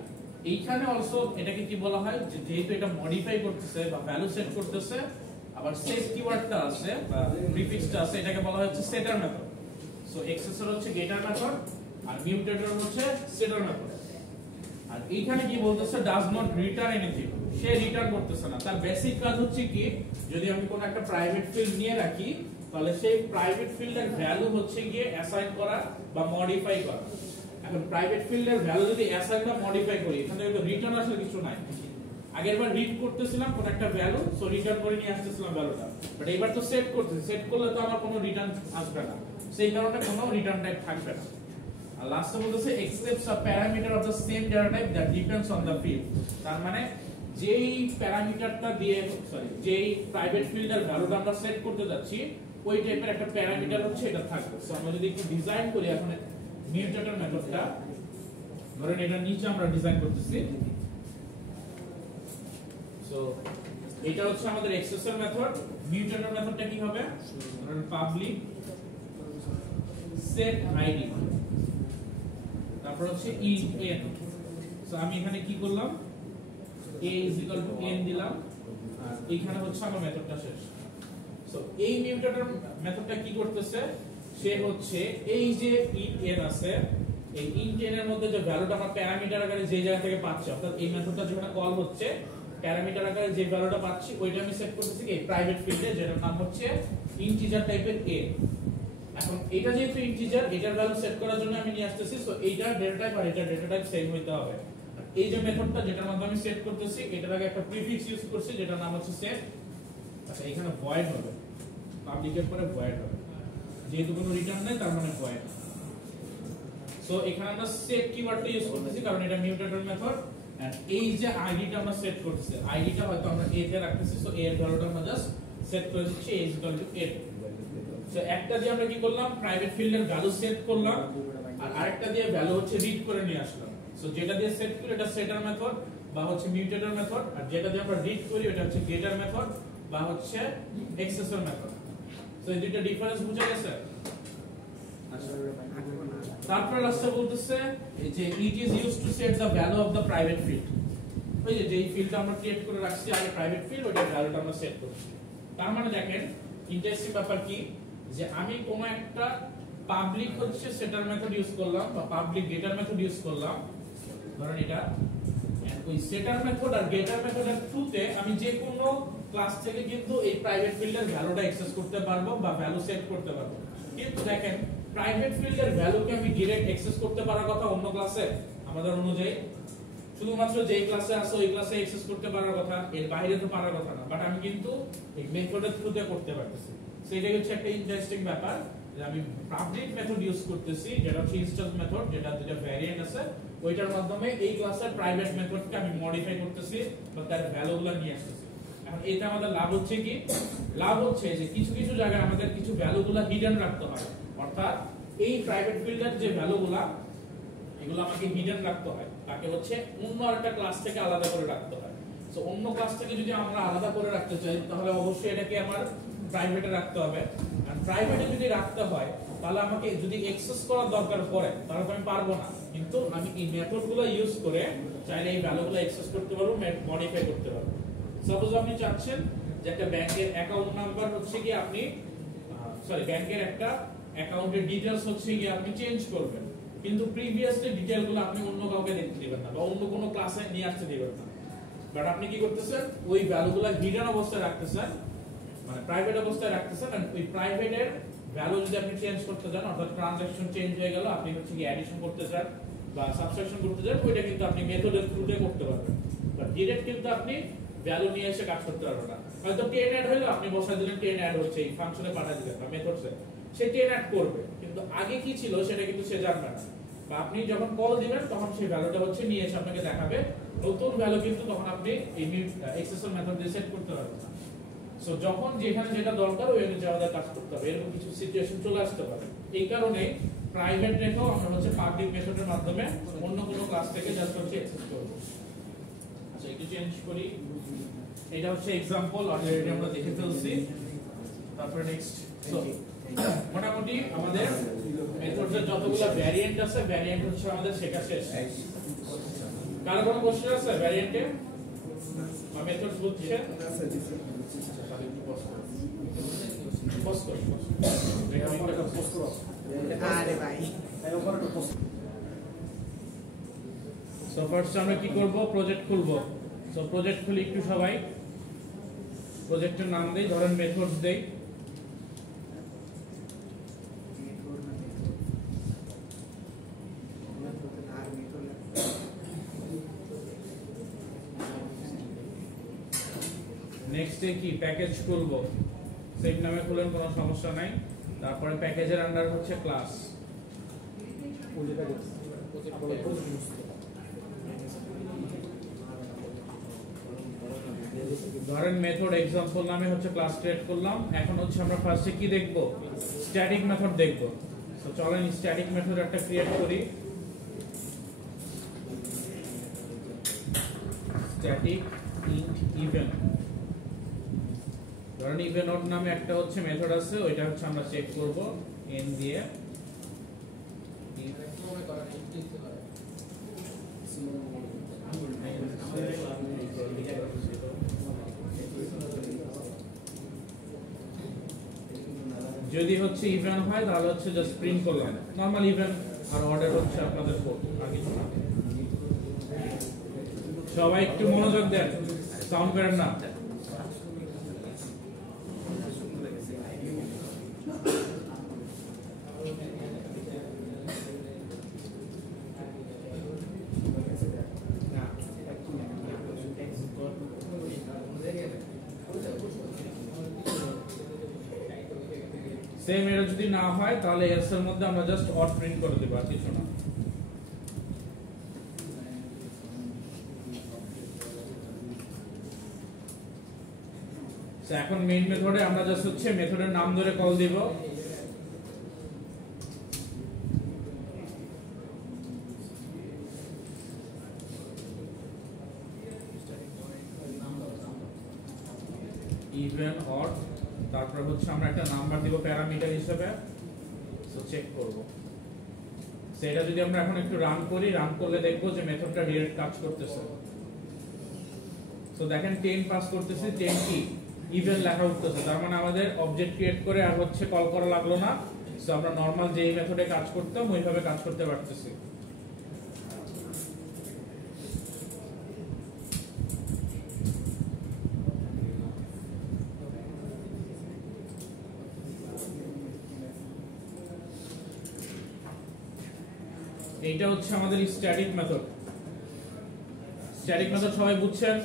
এইখানে অলসো এটাকে কি বলা হয়, যেহেতু এটা মডিফাই করতেছে বা ভ্যালু সেট করতেছে, আবার সেট কিওয়ার্ডটা আছে বা প্রিফিক্সটা আছে, এটাকে বলা হচ্ছে সেটার মেথড। সো এক্সেসর হচ্ছে গেটার মেথড আর মিউটেটর হচ্ছে সেটার মেথড। আর এইখানে কি বলতেছে, does not return anything, say return করতেছে না। তার বেসিক কাজ হচ্ছে কি, যদি আমি কোন একটা প্রাইভেট ফিল্ড নিয়ে রাখি তাহলে সেই প্রাইভেট ফিল্ডের ভ্যালু হচ্ছে গিয়ে অ্যাসাইন করা বা মডিফাই করা। এখন প্রাইভেট ফিল্ডের ভ্যালু যদি অ্যাসাইন বা মডিফাই করি, এখানে তো রিটার্ন আসলে কিছু নাই। আগেরবার রিড করতেছিলাম কোন একটা ভ্যালু, সো রিটার্ন করে নিয়ে আসতেছিলাম ভ্যালুটা, বাট এবার তো সেট করতেছি, সেট করলে তো আমার কোনো রিটার্ন আসবে না, সেই কারণে কোনো রিটার্ন টাইপ থাকবে না। আর লাস্টে বলতেছে accepts a parameter of the same data type that depends on the field। তার মানে যেই প্যারামিটারটা দিয়ে যেই প্রাইভেট ফিল্ডের ভ্যালুটা আমরা সেট করতে যাচ্ছি ওই টাইপের একটা প্যারামিটার হচ্ছে এটা থাকবে। সো আমরা যদি একটু ডিজাইন করি এখন মিউটেটর মেথডটা, ধরেন এটা নিচে আমরা ডিজাইন করতেছি। সো এটা হচ্ছে আমাদের এক্সেসর মেথড। মিউটেটর মেথডটা কি হবে, ধরেন পাবলিক সেট আইডি, তারপর হচ্ছে int n। সো আমি এখানে কি করলাম, a n দিলাম, আর এখানে হচ্ছে আমার মেথডটা শেষ। সো এই মিউটেটর মেথডটা কি করতেছে, সে হচ্ছে এই যে int n আছে, এই int n এর মধ্যে যে ভ্যালুটা আমরা প্যারামিটার আকারে যে জায়গা থেকে পাচ্ছি, অর্থাৎ এই মেথডটা যেখানে কল হচ্ছে প্যারামিটার আকারে যে ভ্যালুটা পাচ্ছি ওইটা আমি সেট করতেছি এই প্রাইভেট ফিল্ডে, যেটার নাম হচ্ছে ইন্টিজার টাইপের a। এখন এটা যেহেতু ইন্টিজার, এটার ভ্যালু সেট করার জন্য আমি নিয়ে আসতেছি, সো এইটা ডেটা টাইপ আর এটা ডেটা টাইপ সেম হইতে হবে। এই যে মেথডটা যেটার মাধ্যমে আমি সেট করতেছি এটার আগে একটা প্রিফিক্স ইউজ করছি যেটার নাম হচ্ছে সেট। আচ্ছা এখানে ভয়েড হবে, পাবলিকের পরে ভয়েড হবে, যেহেতু কোনো রিটার্ন নাই তার মানে ভয়েড। সো এখানে আমরা সেট কিওয়ার্ডটা ইউজ করতেছি কারণ এটা মিউটেটর মেথড। এন্ড এই যে আইডিটা আমরা সেট করতেছি, আইডিটা হয়তো আমরা a তে রাখতেছি, সো a এর ভ্যালুটা আমরা জাস্ট সেট করে দিচ্ছি a = 8। সো একটা দিয়ে আমরা কি করলাম, প্রাইভেট ফিল্ডের ভ্যালু সেট করলাম, আর আরেকটা দিয়ে ভ্যালু হচ্ছে রিড করে নিয়ে আসলাম। সো যেটা দিয়ে সেট করি এটা সেটার মেথড বা হচ্ছে মিউটেটর মেথড, আর যেটা দিয়ে আমরা রিড করি এটা হচ্ছে গেটার মেথড বা হচ্ছে এক্সেসর মেথড। সো এই দুইটা ডিফারেন্স বুঝা গেছে? তারপর লাস্টে বলতেছে যে it is used to set the value of the private field. ওই যে যেই ফিল্ডটা আমরা ক্রিয়েট করে রাখছি আগে প্রাইভেট ফিল্ড, ওটার ভ্যালুটা আমরা সেট করছি। তার মানে দেখেন ইন্টারেস্টিং ব্যাপার কি, যে আমি কোনো একটা পাবলিক হচ্ছে সেটার মেথড ইউজ করলাম বা পাবলিক গেটার মেথড ইউজ করলাম, ধরেন এটা, ওই সেটার মেথড আর গেটার মেথডের থ্রুতে আমি যে কোনো ক্লাস থেকে কিন্তু এই প্রাইভেট ফিল্ডের ভ্যালুটা অ্যাক্সেস করতে পারবো বা ভ্যালু সেট করতে পারবো। কিন্তু দেখেন প্রাইভেট ফিল্ডের ভ্যালুকে আমি ডাইরেক্ট অ্যাক্সেস করতে পারার কথা অন্য ক্লাসে আমাদের অনুযায়ী, শুধুমাত্র যেই ক্লাসে আছে ওই ক্লাসে অ্যাক্সেস করতে পারার কথা, এর বাইরে তো পারার কথা না, বাট আমি কিন্তু এই মেথডের থ্রুতে করতে পারতেছি। সো এটা হচ্ছে একটা ইন্টারেস্টিং ব্যাপার যে আমি পাবলিক মেথড ইউজ করতেছি, যেটা হচ্ছে ইনস্ট্যান্স মেথড, যেটা দুটো ভ্যারিয়েন্ট আছে, ওইটার মাধ্যমে এই ক্লাসের প্রাইভেট মেথডকে আমি মডিফাই করতেছি বা তার ভ্যালুগুলো নিয়ে আসতেছি। এখন এটা আমাদের লাভ হচ্ছে কি, লাভ হচ্ছে যে কিছু কিছু জায়গায় আমাদের কিছু ভ্যালুগুলো হিডেন রাখতে হয়, অর্থাৎ এই প্রাইভেট ফিল্ডের যে ভ্যালুগুলো এগুলো আমাকে হিডেন রাখতে হয়, তাকে হচ্ছে অন্য একটা ক্লাস থেকে আলাদা করে রাখতে হয়। সো অন্য ক্লাস থেকে যদি আমরা আলাদা করে রাখতে চাই তাহলে অবশ্যই এটাকে আমার প্রাইভেটে রাখতে হবে। আর প্রাইভেটে যদি রাখতে হয় তাহলে আমাকে যদি অ্যাক্সেস করার দরকার পড়ে তাহলে তো আমি পারবো না, কিন্তু আমি এই মেথডগুলো ইউজ করে চাইলে এই ভ্যালুগুলো অ্যাক্সেস করতে পারবো, মডিফাই করতে পারবো। সাপোজ আপনি চাচ্ছেন যে একটা ব্যাংকের অ্যাকাউন্ট নাম্বার হচ্ছে কি আপনি ব্যাংকের একটা অ্যাকাউন্টের ডিটেইলস হচ্ছে কি আপনি চেঞ্জ করবেন, কিন্তু প্রিভিয়াসলি ডিটেইলগুলো আপনি অন্য কাউকে দেখতে দিবেন না বা অন্য কোনো ক্লাসে নিয়ে আসতে দিবেন না, বাট আপনি কি করতেছেন ওই ভ্যালুগুলো হিডেন অবস্থায় রাখতেছেন, মানে প্রাইভেট অবস্থায় রাখতেছেন। আর ওই প্রাইভেটের ভ্যালু যদি আপনি চেঞ্জ করতে চান, অর্থাৎ ট্রানজাকশন চেঞ্জ হয়ে গেল, আপনি হচ্ছে কি অ্যাডিশন করতে চান বা সাবট্রাকশন করতে চান, ওইটা কিন্তু আপনি মেথডের থ্রুতে করতে পারবেন, বাট ডাইরেক্ট কিন্তু আপনি ভ্যালু নিয়ে এসে কাজ করতে পারবেন না। হয়তো 10 অ্যাড হলো, আপনি বসায় দিলেন 10 অ্যাড হচ্ছে, এই ফাংশনে পাঠিয়ে দিলেন বা মেথডসে, সে 10 অ্যাড করবে, কিন্তু আগে কি ছিল সেটা কিন্তু সে জানবে না, বা আপনি যখন কল দিবেন তখন সেই ভ্যালুটা হচ্ছে নিয়ে এসে আপনাকে দেখাবে, নতুন ভ্যালু কিন্তু তখন আপনি এই এক্সেসর মেথড দিয়ে সেট করতে পারবেন না। সো যখন যেখানে যেটা দরকার ওই অনুযায়ী আমাদের কাজ করতে হবে, এরকম কিছু সিচুয়েশন চলে আসতে পারে। এই কারণে প্রাইভেট রেখেও আমরা হচ্ছে পাবলিক মেথডের মাধ্যমে অন্য কোনো ক্লাস থেকে জাস্ট হচ্ছে অ্যাক্সেস করব। আচ্ছা একটু চেঞ্জ করি, এটা হচ্ছে एग्जांपल, অলরেডি আমরা দেখে ফেলছি। তারপর নেক্সট, সো মোটামুটি আমাদের মেথডের যতগুলো ভ্যারিয়েন্ট আছে, ভ্যারিয়েন্ট হচ্ছে আমাদের শেখা শেষ। কারো কোনো কোশ্চেন আছে ভ্যারিয়েন্টে বা মেথডস বুঝছে? আরে ভাই সো ফার্স্ট আমরা কি করব, প্রজেক্ট খুলবো। সো প্রজেক্ট খুলি, একটু সবাই প্রজেক্টের নাম দেই, ধরেন মেথডস দেই। নেক্সট কি প্যাকেজ খুলবো, সেম নামে খুলেন, কোনো সমস্যা নাই। তারপরে প্যাকেজের আন্ডার হচ্ছে ক্লাস, ধরেন মেথড एग्जांपल নামে হচ্ছে ক্লাস ক্রিয়েট করলাম। এখন হচ্ছে আমরা ফার্স্টে কি দেখব, স্ট্যাটিক মেথড দেখব। সো চলেন স্ট্যাটিক মেথড একটা ক্রিয়েট করি, স্ট্যাটিক ইন্ট ইভেন। ধরেন ইভেন নট নামে একটা হচ্ছে মেথড আছে, ওইটা হচ্ছে আমরা চেক করব n দিয়ে। যদি হচ্ছে ইভেন হয় তাহলে হচ্ছে জাস্ট প্রিন্ট করলাম, নরমাল ইভেন, আর অর্ডার হচ্ছে আপনাদের কোড। সবাই একটু মনোযোগ দেন, সাউন্ড করেন না। সেম এর যদি না হয় তাহলে এলস এর মধ্যে আমরা জাস্ট অর প্রিন্ট করে দেব, আর কিছু না। এখন মেইন মেথডে আমরা জাস্ট হচ্ছে মেথডের নাম ধরে কল দিব। ইভেন অর, তারপর হচ্ছে আমরা একটা নাম্বার দিব প্যারামিটার হিসেবে। সো চেক করব সেটা যদি আমরা এখন একটু রান করি, রান করলে দেখবো যে মেথডটা ডিরেক্ট কাজ করতেছে। সো দেখেন 10 পাস করতেছি, 10 কি ইভেন লেখা উঠতেছে, তার মানে আমাদের অবজেক্ট ক্রিয়েট করে আর হচ্ছে কল করা লাগলো না। সো আমরা নরমাল যেই মেথডে কাজ করতাম ওইভাবে কাজ করতে পারতেছি। এইটা হচ্ছে আমাদের স্ট্যাটিক মেথড। স্ট্যাটিক মেথড সবাই বুঝছেন?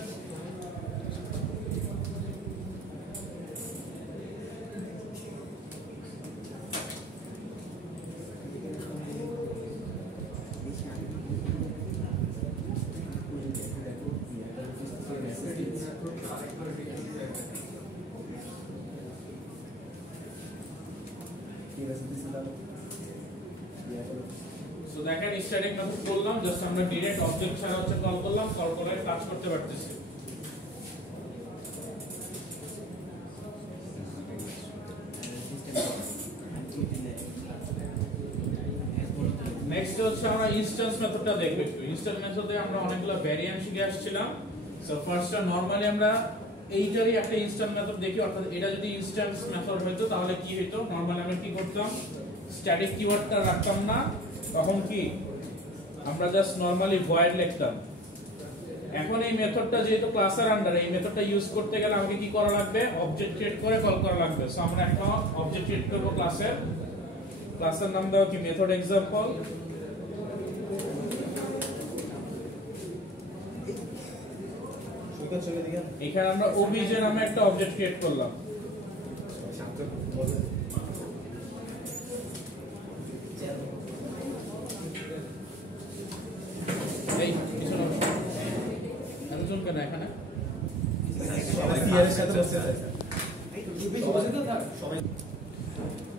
সো দেখেন স্ট্যাটিক মেথড বললাম, জাস্ট আমরা ডাইরেক্ট অবজেক্ট ছাড়া হচ্ছে কল করলাম, কল করে কাজ করতে পারতেছি। নেক্সট হচ্ছে আমরা ইনস্ট্যান্স মেথডটা দেখব। ইনস্ট্যান্স মেথডে আমরা অনেকগুলো ভ্যারিয়েন্ট শিখে আসছিলাম। সো ফার্স্টটা নরমালি আমরা এইটারই একটা ইনস্ট্যান্স মেথড দেখি, অর্থাৎ এটা যদি ইনস্ট্যান্স মেথড হইতো তাহলে কি হইতো, নরমালি আমরা কি করতাম, স্ট্যাটিক কিওয়ার্ডটা রাখতাম না, তখন কি আমরা জাস্ট নরমালি ভয়েড লিখতাম। এখন এই মেথডটা যেহেতু ক্লাসের আন্ডারে, এই মেথডটা ইউজ করতে গেলে আমাকে কি করা লাগবে, অবজেক্ট ক্রিয়েট করে কল করা লাগবে। সো আমরা একটা অবজেক্ট ক্রিয়েট করব ক্লাসের, ক্লাসের নাম দেওয়া কি মেথড এক্সাম্পল। এখানে আমরা ওবিজে নামে একটা অবজেক্ট ক্রিয়েট করলাম। এই কিছু না, একজন কেন এখানে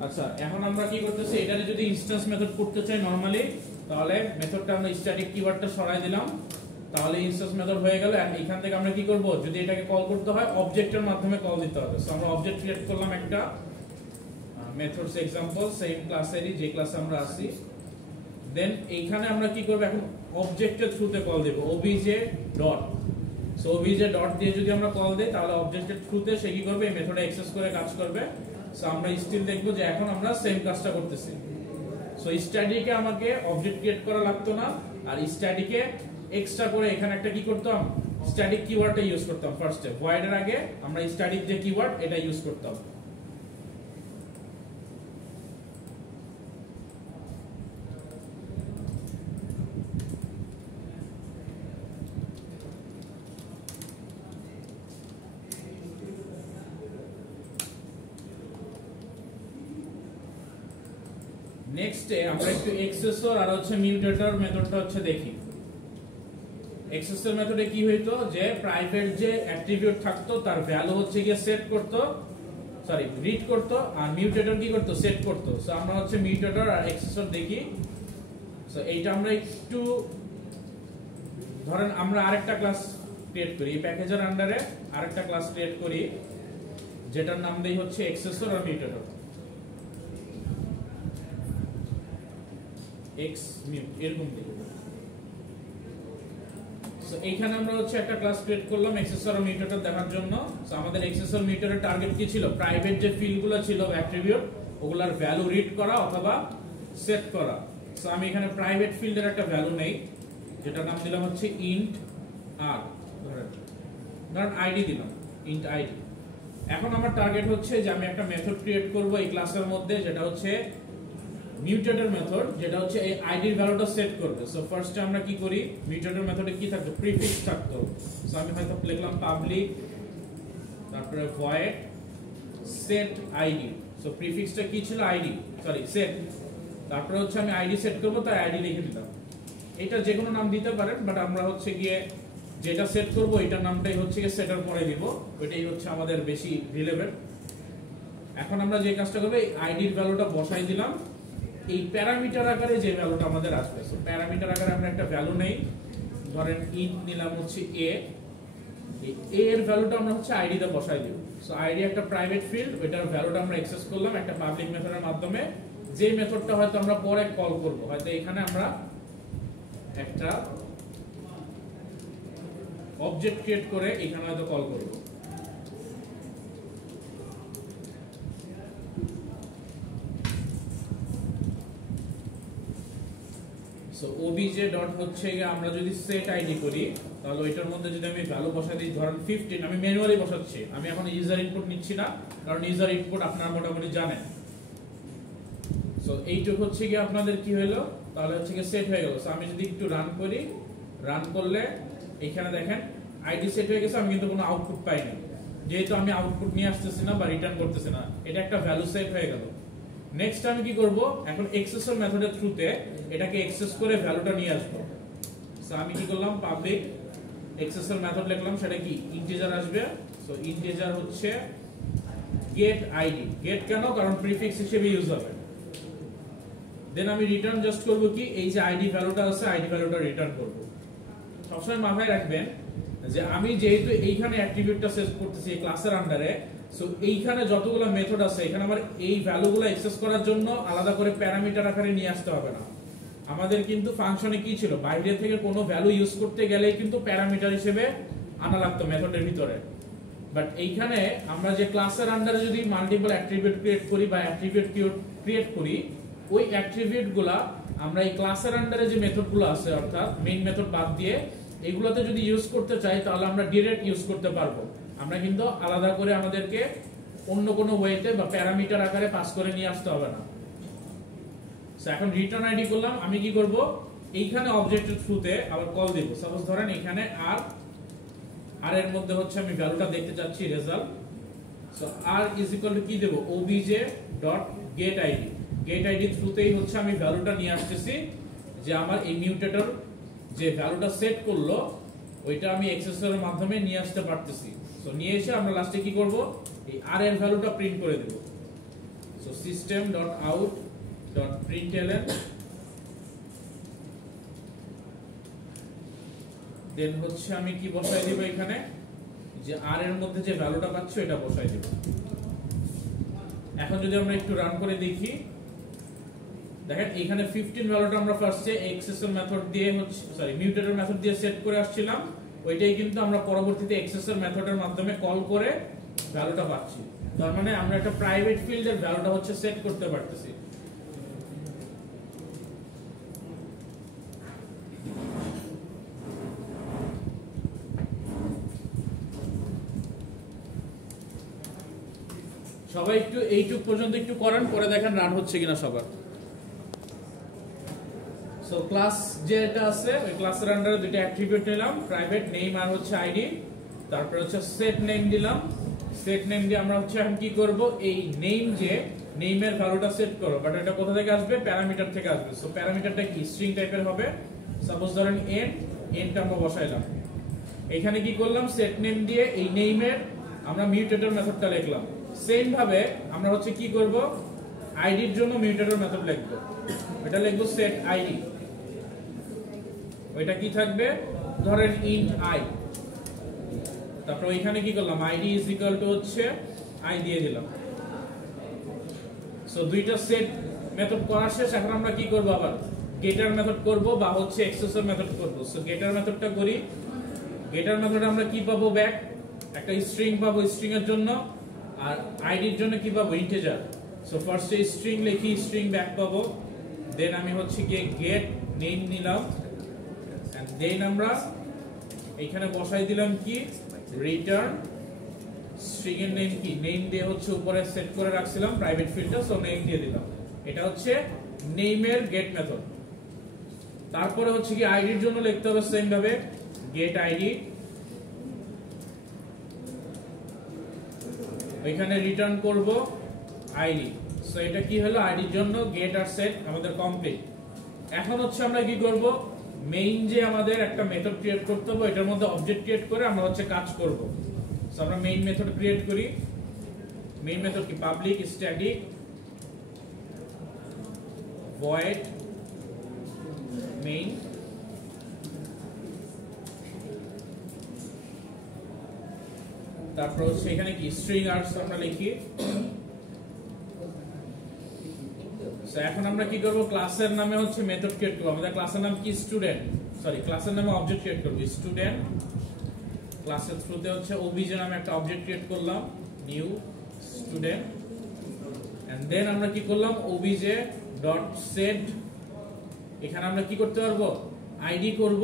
আচ্ছা, এখন আমরা কি করতেছি, এটারে যদি ইনস্ট্যান্স মেথড করতে চাই নরমালি, তাহলে মেথডটা আমরা স্ট্যাটিক কিওয়ার্ডটা সরাই দিলাম, তাহলে ইনস্ট্যান্স মেথড হয়ে গেল। এন্ড এখান থেকে আমরা কি করব, যদি এটাকে কল করতে হয় অবজেক্টের মাধ্যমে কল দিতে হবে। সো আমরা অবজেক্ট ক্রিয়েট করলাম একটা মেথডস এক্সাম্পল, সেম ক্লাসেরই যে ক্লাসে আমরা আছি। দেন এইখানে আমরা কি করব, এখন অবজেক্টের থ্রুতে কল দেব, obj dot. So obj dot দিয়ে যদি আমরা কল দেই, তাহলে অবজেক্টের থ্রুতে সে কি করবে, এই মেথডে অ্যাক্সেস করে কাজ করবে। সো আমরা স্টিল দেখব যে এখন আমরা সেম কাজটা করতেছি। সো স্ট্যাটিকে আমাকে অবজেক্ট ক্রিয়েট করা লাগতো না, আর স্ট্যাটিকে এক্সট্রা করে এখানে একটা কি করতাম, স্ট্যাটিক কিওয়ার্ডটা ইউজ করতাম। ফার্স্টে ভয়েড এর আগে আমরা স্ট্যাটিক যে কিওয়ার্ড এটা ইউজ করতাম। নেক্সটে আমরা একটু এক্সেসর আর হচ্ছে মিউটেটর মেথডটা হচ্ছে দেখি। এক্সেসর মেথডে কি হইতো, যে প্রাইভেট যে অ্যাট্রিবিউট থাকতো তার ভ্যালু হচ্ছে গিয়ে সেট করতো, সরি রিড করতো, আর মিউটেটর কি করতো, সেট করতো। সো আমরা হচ্ছে মিউটেটর আর এক্সেসর দেখি। সো এইটা আমরা একটু ধরেন আমরা আরেকটা ক্লাস ক্রিয়েট করি, এই প্যাকেজের আন্ডারে আরেকটা ক্লাস ক্রিয়েট করি, যেটার নাম দেই হচ্ছে এক্সেসর আর মিউটেটর। এক্স মিউট এরকম দিই। সো এইখানে আমরা হচ্ছে একটা ক্লাস ক্রিয়েট করলাম এক্সেসর আর মিউটেটর দেখার জন্য। সো আমাদের এক্সেসর মিউটেটরের টার্গেট কি ছিল, প্রাইভেট যে ফিল্ডগুলো ছিল অ্যাট্রিবিউট, ওগুলার ভ্যালু রিড করা অথবা সেট করা। সো আমি এখানে প্রাইভেট ফিল্ডের একটা ভ্যালু নেই, যেটা নাম দিলাম হচ্ছে ইন্ট আর, ধরেন আইডি দিলাম, ইন্ট আইডি। এখন আমার টার্গেট হচ্ছে যে আমি একটা মেথড ক্রিয়েট করব এই ক্লাসের মধ্যে, যেটা হচ্ছে মিউটেটর মেথড, যেটা হচ্ছে এই আইডির ভ্যালুটা সেট করবে। সো ফার্স্টে আমরা কি করি, মিউটেটর মেথডে কি থাকতো, প্রিফিক্স থাকতো। সো আমি হয়তো লিখলাম পাবলিক, তারপরে ভয়েড সেট আইডি। সো প্রিফিক্সটা কি ছিল, আইডি, সরি সেট। তারপরে হচ্ছে আমি আইডি সেট করব, তাই আইডি লিখে দিলাম। এটা যে কোনো নাম দিতে পারেন, বাট আমরা হচ্ছে গিয়ে যেটা সেট করব এটার নামটাই হচ্ছে গিয়ে সেটার পরে দিব, ওইটাই হচ্ছে আমাদের বেশি রিলেভেন্ট। এখন আমরা যে কাজটা করব, এই আইডির ভ্যালুটা বসাই দিলাম এই প্যারামিটার আকারে, যে ভ্যালুটা আমাদের আসবে। সো প্যারামিটার আকারে আমরা একটা ভ্যালু নেই, ধরেন ইন্ট নিলাম হচ্ছে এ, এই এর ভ্যালুটা আমরা হচ্ছে আইডি তে বসাই দিব। সো আইডি একটা প্রাইভেট ফিল্ড, ওইটার ভ্যালুটা আমরা অ্যাক্সেস করলাম একটা পাবলিক মেথডের মাধ্যমে, যে মেথডটা হয়তো আমরা পরে কল করব, হয়তো এখানে আমরা একটা অবজেক্ট ক্রিয়েট করে এখানে হয়তো কল করব। সো obj ডট হচ্ছে আমরা যদি সেট আইডি করি তাহলে ওইটার মধ্যে যদি আমি ভ্যালু বসাই দিই, ধরেন 15, আমি ম্যানুয়ালি বসাচ্ছি, আমি এখন ইউজার ইনপুট নিচ্ছি না, কারণ ইউজার ইনপুট আপনারা মোটামুটি জানেন। সো এইটুকু হচ্ছে কি আপনাদের কি হলো, তাহলে হচ্ছে কি সেট হয়ে গেল। সো আমি যদি একটু রান করি, রান করলে এখানে দেখেন আইডি সেট হয়ে গেছে, আমি কিন্তু কোনো আউটপুট পাইনি, যেহেতু আমি আউটপুট নিয়ে আসতেছি না বা রিটার্ন করতেছি না, এটা একটা ভ্যালু সেট হয়ে গেল। নেক্সট আমি কি করব, এখন এক্সেসর মেথডের থ্রুতে এটাকে এক্সেস করে ভ্যালুটা নিয়ে আসব। সো আমি কি করলাম, পাবলিক এক্সেসর মেথড লিখলাম, সেটা কি ইন্টিজার আসবে। সো ইন্টিজার হচ্ছে গেট আইডি, গেট কেন, কারণ প্রিফিক্স হিসেবে ইউজ হবে। দেন আমি রিটার্ন জাস্ট করব কি, এই যে আইডি ভ্যালুটা আছে আইডি ভ্যালুটা রিটার্ন করব। সবসময় মাথায় রাখবেন যে আমি যেহেতু এইখানে অ্যাট্রিবিউটটা সেট করতেছি এই ক্লাসের আন্ডারে, সো এইখানে যতগুলো মেথড আছে এখানে আমার এই ভ্যালুগুলো অ্যাক্সেস করার জন্য আলাদা করে প্যারামিটার আকারে নিয়ে আসতে হবে না। আমাদের কিন্তু ফাংশনে কি ছিল, বাইরে থেকে কোনো ভ্যালু ইউজ করতে গেলেই কিন্তু প্যারামিটার হিসেবে আনা লাগতো মেথডের ভিতরে। বাট এইখানে আমরা যে ক্লাসের আন্ডারে যদি মাল্টিপল অ্যাট্রিবিউট ক্রিয়েট করি বা অ্যাট্রিবিউট ক্রিয়েট করি, ওই অ্যাট্রিবিউটগুলা আমরা এই ক্লাসের আন্ডারে যে মেথডগুলো আছে অর্থাৎ মেইন মেথড বাদ দিয়ে এগুলোতে যদি ইউজ করতে চাই তাহলে আমরা ডাইরেক্ট ইউজ করতে পারবো। আমরা কিন্তু আলাদা করে আমাদেরকে অন্য কোনো ওয়েতে বা প্যারামিটার আকারে পাস করে নিয়ে আসতে হবে না। সো এখন রিটার্ন আইডি করলাম, আমি কি করব, এইখানে অবজেক্টের থ্রুতে আবার কল দেব। সাপোজ ধরেন এখানে আর এর মধ্যে হচ্ছে আমি ভ্যালুটা দেখতে চাচ্ছি result. So R is equal to কি দেব, obj dot get ID, get ID থ্রুতেই হচ্ছে আমি ভ্যালুটা নিয়ে আসতেছি, যে আমার এই মিউটেটর যে ভ্যালুটা সেট করলো ওইটা আমি এক্সেসরের মাধ্যমে নিয়ে আসতে পারতেছি। সো নিয়ে এসে আমরা লাস্টে কি করব, এই আর এর ভ্যালুটা প্রিন্ট করে দেব। So system dot out dot println, then হচ্ছে আমি কি বসাই দিব এখানে, যে আর এর মধ্যে যে ভ্যালুটা পাচ্ছি এটা বসাই দেব। এখন যদি আমরা একটু রান করে দেখি, দেখেন এখানে 15 ভ্যালুটা আমরা ফার্স্টে এক্সেসর মেথড দিয়ে হচ্ছে মিউটেটর মেথড দিয়ে সেট করে আসছিলাম, ওইটাই কিন্তু আমরা পরবর্তীতে এক্সেসর মেথডের মাধ্যমে কল করে ভ্যালুটা পাচ্ছি। তার মানে আমরা একটা প্রাইভেট ফিল্ডের ভ্যালুটা হচ্ছে সেট করতে পারতেছি। সবাই একটু এইটুক পর্যন্ত একটু করেন, পরে দেখেন রান হচ্ছে কিনা সবার। সো ক্লাস যেটা আছে ওই ক্লাসের আন্ডারে দুটো অ্যাট্রিবিউট নিলাম, প্রাইভেট নেম আর হচ্ছে আইডি, তারপর হচ্ছে সেট নেম দিলাম। সেট নেম দিয়ে আমরা হচ্ছে এখন কি করব, এই নেম যে নেমের ভ্যালুটা সেট করব, বাট এটা কোথা থেকে আসবে, প্যারামিটার থেকে আসবে। সো প্যারামিটারটা কি স্ট্রিং টাইপের হবে। সাপোজ ধরেন এন্ডটা আমরা বসাইলাম, এখানে কি করলাম, সেট নেম দিয়ে এই নেমের আমরা মিউটেটর মেথডটা লিখলাম। সেম ভাবে আমরা হচ্ছে কি করব, আইডির জন্য মিউটেটর মেথড লিখব, এটা লিখব সেট আইডি। ওইটা কি থাকবে, ধরেন ইন্ট আই, তারপর ওইখানে কি করলাম, আইডি ইজ ইকুয়াল টু হচ্ছে আই দিয়ে দিলাম। সো দুইটা সেট মেথড করা শেষ। এখন আমরা কি করব, আবার গেটার মেথড করব বা হচ্ছে এক্সেসর মেথড করব। সো গেটার মেথডটা করি, গেটার মেথডে আমরা কি পাবো, ব্যাক একটা স্ট্রিং পাবো স্ট্রিং এর জন্য, আর আইডির জন্য কি পাবো, ইন্টিজার। সো ফার্স্টে স্ট্রিং লিখি, স্ট্রিং ব্যাক পাবো। দেন আমি হচ্ছে গিয়ে গেট নেম নিলাম, এন্ড দেন আমরা এখানে বসাই দিলাম কি, রিটার্ন স্ট্রিং এর নেম কি, নেম দিয়ে হচ্ছে উপরে সেট করে রাখছিলাম প্রাইভেট ফিল্ডটা, সো নেম দিয়ে দিলাম। এটা হচ্ছে নেমের গেট মেথড। তারপরে হচ্ছে কি আইডির জন্য লিখতে হবে সেম ভাবে গেট আইডি, এখানে রিটার্ন করব আইডি। সো এটা কি হলো, আইডির জন্য গেট আর সেট আমাদের কমপ্লিট। এখন হচ্ছে আমরা কি করব, মেইন যে আমাদের একটা মেথড ক্রিয়েট করতে হবে, এটার মধ্যে অবজেক্ট ক্রিয়েট করে আমরা হচ্ছে কাজ করব। সো আমরা মেইন মেথড ক্রিয়েট করি, মেইন মেথড কি, পাবলিক স্ট্যাটিক ভয়েড মেইন, তারপর হচ্ছে এখানে কি স্ট্রিং আর্টস আমরা লিখি। সো এখন আমরা কি করব, ক্লাসের নামে হচ্ছে মেথড ক্রিয়েট করব। আমাদের ক্লাসের নাম কি, স্টুডেন্ট, সরি ক্লাসের নামে অবজেক্ট ক্রিয়েট করব স্টুডেন্ট। ক্লাসের থ্রুতে হচ্ছে ওবিজে নামে একটা অবজেক্ট ক্রিয়েট করলাম, নিউ স্টুডেন্ট, এন্ড দেন আমরা কি করলাম, ওবিজে ডট সেট। এখানে আমরা কি করতে পারবো, আইডি করব,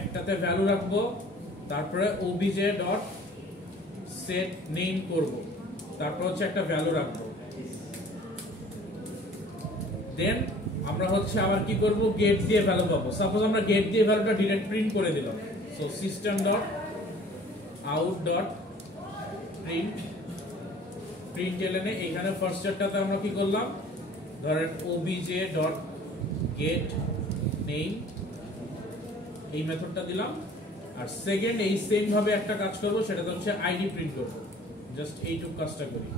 একটাতে ভ্যালু রাখবো, তারপরে ওবিজে ডট সেট নেম করব, তারপর হচ্ছে একটা ভ্যালু রাখবো। দেন আমরা হচ্ছে আবার কি করব, গেট দিয়ে ভ্যালু পাবো। সাপোজ আমরা গেট দিয়ে ভ্যালুটা ডিরেক্ট প্রিন্ট করে দিলাম, so system dot out dot print, print এলএনে এখানে ফার্স্টেরটাতে আমরা কি করলাম, ধরেন ওবিজে ডট গেট নেম, এই মেথডটা দিলাম। আর সেকেন্ড এই সেম ভাবে একটা কাজ করব, সেটা হচ্ছে আইডি প্রিন্ট করব, জাস্ট এইটুকু কাজটা করি।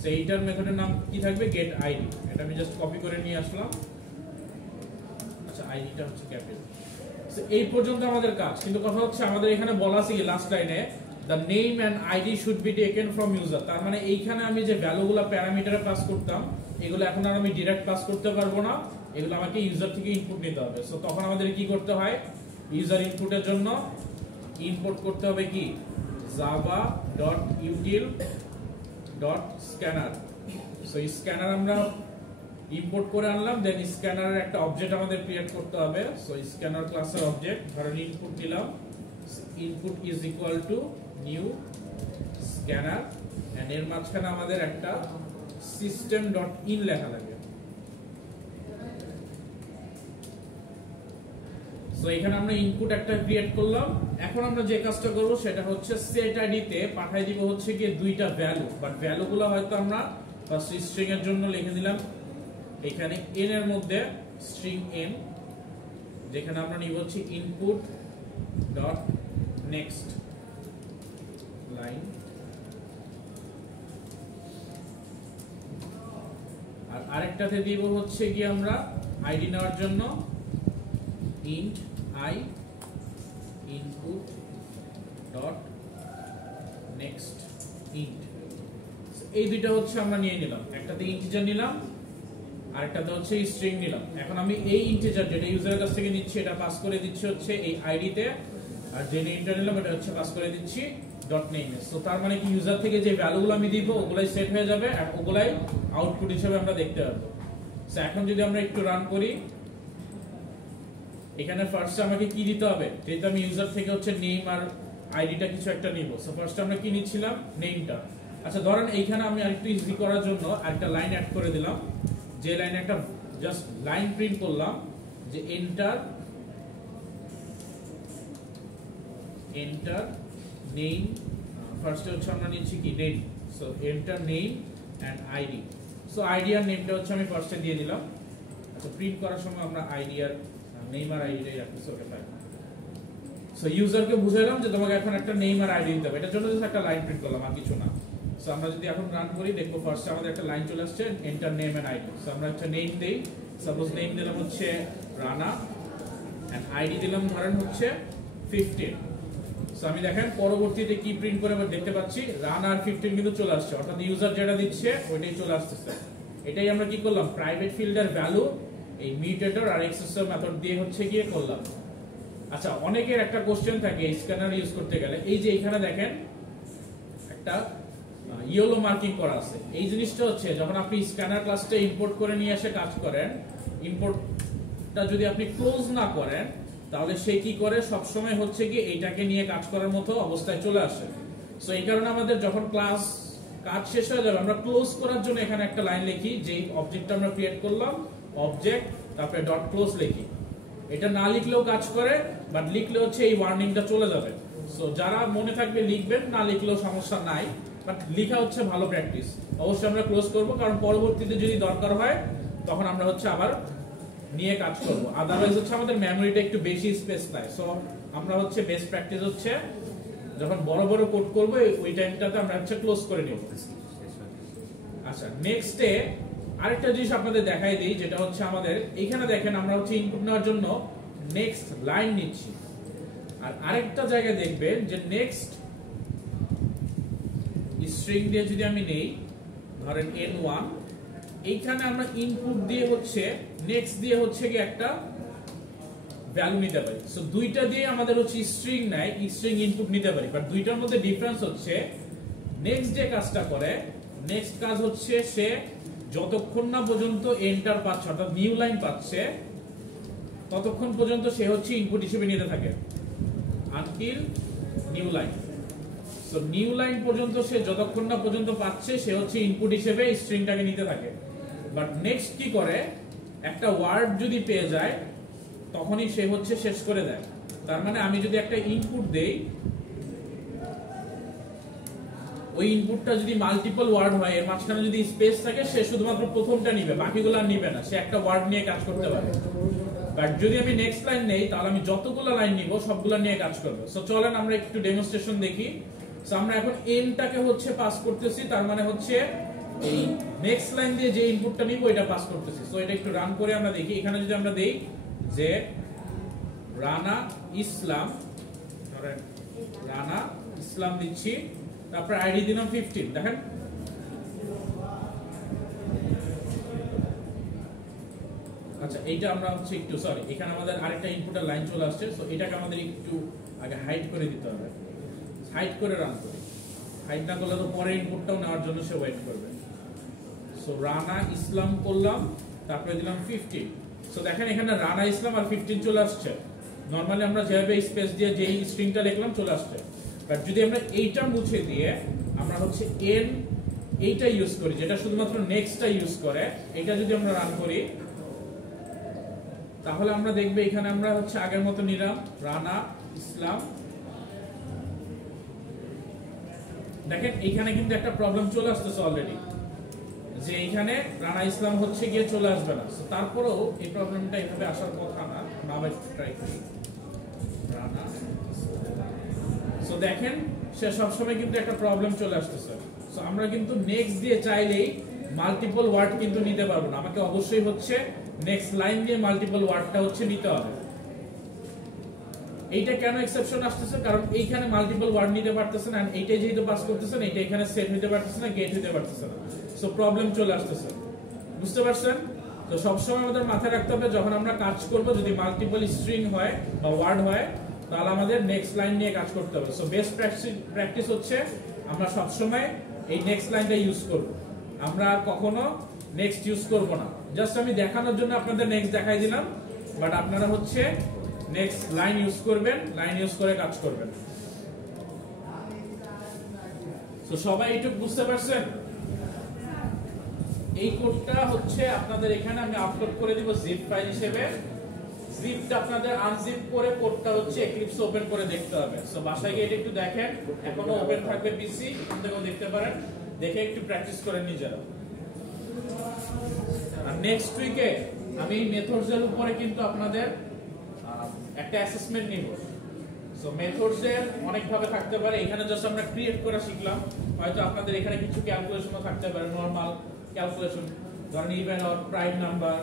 সো এইটার মেথডের নাম কি থাকবে, গেট আইডি। এটা আমি জাস্ট কপি করে নিয়ে আসলাম। আচ্ছা, আইডিটা হচ্ছে ক্যাপিটাল। সো এই পর্যন্ত আমাদের কাজ, কিন্তু কথা হচ্ছে আমাদের এখানে বলা আছে কি লাস্ট লাইনে, the name and id should be taken from user। তার মানে এইখানে আমি যে ভ্যালুগুলো প্যারামিটারে পাস করতাম, এগুলো এখন আর আমি ডাইরেক্ট পাস করতে পারবো না, এগুলো আমাকে ইউজার থেকে ইনপুট নিতে হবে। সো তখন আমাদের কি করতে হয়, ইউজার ইনপুটের জন্য ইম্পোর্ট করতে হবে কি, java.util.scanner। সো স্ক্যানার আমরা ইম্পোর্ট করে আনলাম, দেন স্ক্যানারের একটা অবজেক্ট আমাদের ক্রিয়েট করতে হবে। সো স্ক্যানার ক্লাসের অবজেক্ট, ধরেন ইনপুট দিলাম, input is equal to new scanner, and এর মাঝখানে আমাদের একটা সিস্টেম ডট ইন লেখা লাগে। সো এখানে আমরা ইনপুট একটা ক্রিয়েট করলাম। এখন আমরা যে কাজটা করব সেটা হচ্ছে সেট আইডি তে পাঠিয়ে দিব হচ্ছে কি দুইটা ভ্যালু, বাট ভ্যালুগুলো হয়তো আমরা ফার্স্ট স্ট্রিং এর জন্য লিখে দিলাম এখানে n এর মধ্যে স্ট্রিং n, যেখানে আমরা নিব হচ্ছে ইনপুট ডট নেক্সট লাইন, আর আরেকটাতে দিব হচ্ছে কি আমরা আইডি নেওয়ার জন্য int I input dot next int। এই দুইটা হচ্ছে আমরা নিয়ে নিলাম, একটাতে ইন্টিজার নিলাম, আরেকটাতে হচ্ছে স্ট্রিং নিলাম। এখন আমি এই ইন্টিজার যেটা ইউজারের কাছ থেকে নিচ্ছি, এটা পাস করে দিচ্ছি হচ্ছে এই আইডি তে, আর যে নেমটা নিলাম এটা হচ্ছে পাস করে দিচ্ছি ডট নেম। সো তার মানে কি ইউজার থেকে যে ভ্যালুগুলো আমি দিব ওগুলাই সেট হয়ে যাবে, আর ওগুলাই আউটপুট হিসেবে আমরা দেখতে পারবো। সো এখন যদি আমরা একটু রান করি, এখানে ফার্স্টে আমাকে কি দিতে হবে, যেহেতু আমি ইউজার থেকে হচ্ছে নেম আর আইডিটা কিছু একটা নিব। সো ফার্স্টে আমরা কি নিচ্ছিলাম, নেমটা। আচ্ছা, ধরেন এইখানে আমি আরেকটু ইজি করার জন্য আরেকটা লাইন অ্যাড করে দিলাম, যে লাইনে একটা জাস্ট লাইন প্রিন্ট করলাম যে এন্টার নেম। ফার্স্টে হচ্ছে আমরা নিচ্ছি কি name, so enter name and ID. So ID আর নেমটা হচ্ছে আমি ফার্স্টে দিয়ে দিলাম। আচ্ছা, প্রিন্ট করার সময় আমরা আইডি আর নেম আর আইডিটাই রাখতেছি, ওকে ফাইন। সো ইউজারকে বুঝাইলাম যে তোমাকে এখন একটা নেম আর আইডি দিতে হবে, এটার জন্য জাস্ট একটা লাইন প্রিন্ট করলাম, আর কিছু না। সো আমরা যদি এখন রান করি, দেখবো ফার্স্টে আমাদের একটা লাইন চলে আসছে, enter name and ID. So আমরা একটা নেম দেই, সাপোজ নেম দিলাম হচ্ছে রানা, এন্ড আইডি দিলাম ধরেন হচ্ছে 15। সো আমি দেখেন পরবর্তীতে কি প্রিন্ট করে দেখতে পাচ্ছি, রানা আর 15 কিন্তু চলে আসছে, অর্থাৎ ইউজার যেটা দিচ্ছে ওইটাই চলে আসতেছে। এটাই আমরা কি করলাম, প্রাইভেট ফিল্ডের ভ্যালু এই মিউটেটর আর এক্সেসর মেথড দিয়ে হচ্ছে গিয়ে করলাম। আচ্ছা, অনেকের একটা কোশ্চেন থাকে স্ক্যানার ইউজ করতে গেলে, এই যে এখানে দেখেন একটা ইয়েলো মার্কিং করা আছে, এই জিনিসটা হচ্ছে যখন আপনি স্ক্যানার ক্লাসটা ইম্পোর্ট করে নিয়ে এসে কাজ করেন, ইম্পোর্টটা যদি আপনি ক্লোজ না করেন তাহলে সে কি করে, সব সময় হচ্ছে কি এইটাকে নিয়ে কাজ করার মতো অবস্থায় চলে আসে। সো এই কারণে আমাদের যখন ক্লাস কাজ শেষ হয়ে যাবে, আমরা ক্লোজ করার জন্য এখানে একটা লাইন লিখি, যে অবজেক্টটা আমরা ক্রিয়েট করলাম অবজেক্ট, তারপরে ডট ক্লোজ লিখি। এটা না লিখলেও কাজ করে, বাট লিখলে হচ্ছে এই ওয়ার্নিংটা চলে যাবে। সো যারা মনে থাকবে লিখবেন, না লিখলেও সমস্যা নাই, বাট লেখা হচ্ছে ভালো প্র্যাকটিস। অবশ্যই আমরা ক্লোজ করব, কারণ পরবর্তীতে যদি দরকার হয় তখন আমরা হচ্ছে আবার নিয়ে কাজ করব। আদারওয়াইজ হচ্ছে আমাদের মেমোরিটা একটু বেশি স্পেস পায়। সো আমরা হচ্ছে বেস্ট প্র্যাকটিস হচ্ছে যখন বড় বড় কোড করব ওই টাইমটাতে আমরা হচ্ছে ক্লোজ করে নেব। আচ্ছা, নেক্সটে আরেকটা জিনিস আপনাদের দেখাই দিই, যেটা হচ্ছে আমাদের এইখানে দেখেন আমরা হচ্ছে ইনপুট নেওয়ার জন্য নেক্সট লাইন নিচ্ছি, আর আরেকটা জায়গায় দেখবেন যে নেক্সট স্ট্রিং দিয়ে যদি আমি নেই ধরেন n1, এইখানে আমরা ইনপুট দিয়ে হচ্ছে নেক্সট দিয়ে হচ্ছে কি একটা ভ্যালু নিতে পারি। সো দুইটা দিয়ে আমাদের হচ্ছে স্ট্রিং নাই, স্ট্রিং ইনপুট নিতে পারি, বাট দুইটার মধ্যে ডিফারেন্স হচ্ছে নেক্সট যে কাজটা করে, নেক্সট কাজ হচ্ছে সে যতক্ষণ না পর্যন্ত এন্টার পাচ্ছে অর্থাৎ নিউ লাইন পাচ্ছে ততক্ষণ পর্যন্ত সে হচ্ছে ইনপুট হিসেবে নিতে থাকে until new line. So new line পর্যন্ত সে যতক্ষণ না পর্যন্ত পাচ্ছে সে হচ্ছে ইনপুট হিসেবে স্ট্রিংটাকে নিতে থাকে। বাট নেক্সট কি করে, একটা ওয়ার্ড যদি পেয়ে যায় তখনই সে হচ্ছে শেষ করে দেয়। তার মানে আমি যদি একটা ইনপুট দেই, ওই ইনপুটটা যদি মাল্টিপল ওয়ার্ড হয়, এর মাঝখানে যদি স্পেস থাকে, সে শুধুমাত্র প্রথমটা নিবে, বাকিগুলো আর নিবে না, সে একটা ওয়ার্ড নিয়ে কাজ করতে পারে। বাট যদি আমি নেক্সট লাইন নেই তাহলে আমি যতগুলো লাইন নিব সবগুলো নিয়ে কাজ করব। সো চলেন আমরা একটু ডেমনস্ট্রেশন দেখি। সো আমরা এখন এনটাকে হচ্ছে পাস করতেছি, তার মানে হচ্ছে এই নেক্সট লাইন দিয়ে যে ইনপুটটা নিব এটা পাস করতেছি। সো এটা একটু রান করে আমরা দেখি। এখানে যদি আমরা দেই যে রানা ইসলাম, ধরেন রানা ইসলাম দিচ্ছি, তারপর আইডি দিলাম 15, দেখেন আচ্ছা এইটা আমরা হচ্ছে একটু সরি, এখানে আমাদের আরেকটা ইনপুটের লাইন চলে আসছে। সো এটাকে আমাদের একটু আগে হাইড করে দিতে হবে, হাইড করে রান করি। হাইড না করলে তো পরে ইনপুটটাও নেওয়ার জন্য সে ওয়েট করবে। সো রানা ইসলাম করলাম, তারপরে দিলাম 15। সো দেখেন এখানে রানা ইসলাম আর 15 চলে আসছে। নরমালি আমরা যেভাবে স্পেস দিয়ে যেই স্ট্রিংটা লিখলাম চলে আসছে। বাট যদি আমরা এইটা মুছে দিয়ে আমরা হচ্ছে এন এইটা ইউজ করি, যেটা শুধুমাত্র নেক্সটটা ইউজ করে, এটা যদি আমরা রান করি তাহলে আমরা দেখবে এখানে আমরা হচ্ছে আগের মতো নিলাম রানা ইসলাম। দেখেন এইখানে কিন্তু একটা প্রবলেম চলে আসতেছে অলরেডি, যে এইখানে রানা ইসলাম হচ্ছে গিয়ে চলে আসবে না। তারপরেও এই প্রবলেমটা এভাবে আসার কথা না, আমরা আবার ট্রাই করি রানা। সো দেখেন সে সবসময় কিন্তু একটা প্রবলেম চলে আসতেছে। সো আমরা কিন্তু নেক্সট দিয়ে চাইলেই মাল্টিপল ওয়ার্ড কিন্তু নিতে পারবো না, আমাকে অবশ্যই হচ্ছে নেক্সট লাইন দিয়ে মাল্টিপল ওয়ার্ডটা হচ্ছে নিতে হবে। এইটা কেন এক্সেপশন আসতেছে, কারণ এইখানে মাল্টিপল ওয়ার্ড নিতে পারতেছে না, এইটাই যেহেতু পাস করতেছেন, এইটা এখানে সেট হইতে পারতেছে না, গেট হইতে পারতেছে না। সো প্রবলেম চলে আসতেছে, বুঝতে পারছেন? তো সবসময় আমাদের মাথায় রাখতে হবে যখন আমরা কাজ করব, যদি মাল্টিপল স্ট্রিং হয় বা ওয়ার্ড হয় তাহলে আমাদের নেক্সট লাইন নিয়ে কাজ করতে হবে। সো বেস্ট প্র্যাকটিস হচ্ছে আমরা সবসময় এই নেক্সট লাইনটা ইউজ করব, আমরা কখনো নেক্সট ইউজ করব না। জাস্ট আমি দেখানোর জন্য আপনাদের নেক্সট দেখাই দিলাম, বাট আপনারা হচ্ছে নেক্সট লাইন ইউজ করবেন, লাইন ইউজ করে কাজ করবেন। সো সবাই একটু বুঝতে পারছেন? এই কোডটা হচ্ছে আপনাদের এখানে আমি আপলোড করে দিব জিপ ফাইল হিসেবে। জিপটা আপনাদের আনজিপ করে কোডটা হচ্ছে এক্লিপসে ওপেন করে দেখতে হবে। সো বাসায় গিয়ে এটা একটু দেখেন, এখনো ওপেন থাকবে পিসি, ওখান থেকেও দেখতে পারেন, দেখে একটু প্র্যাকটিস করেন নিজেরা। আর নেক্সট উইকে আমি মেথডস এর উপরে কিন্তু আপনাদের একটা অ্যাসেসমেন্ট নিব। সো মেথডস এর অনেক ভাবে থাকতে পারে, এখানে জাস্ট আমরা ক্রিয়েট করা শিখলাম, হয়তো আপনাদের এখানে কিছু ক্যালকুলেশনও থাকতে পারে, নরমাল ক্যালকুলেশন, ধরেন ইভেন অর প্রাইম নাম্বার,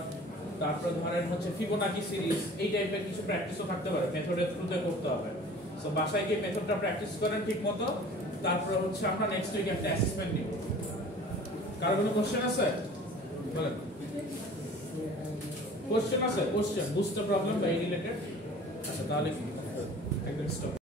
তারপর ধরেন হচ্ছে ফিবোনাকি সিরিজ, এই টাইপের কিছু প্র্যাকটিসও থাকতে পারে, মেথডের থ্রুতে করতে হবে। সো বাসায় গিয়ে মেথডটা প্র্যাকটিস করেন ঠিকমতো, তারপর হচ্ছে আমরা নেক্সট উইকে একটা অ্যাসেসমেন্ট নিব। কারো কোনো কোশ্চেন আছে? বলেন। কোশ্চেন আছে? কোশ্চেন বুঝতে প্রবলেম বা এই রিলেটেড? আচ্ছা তাহলে একদম স্টপ।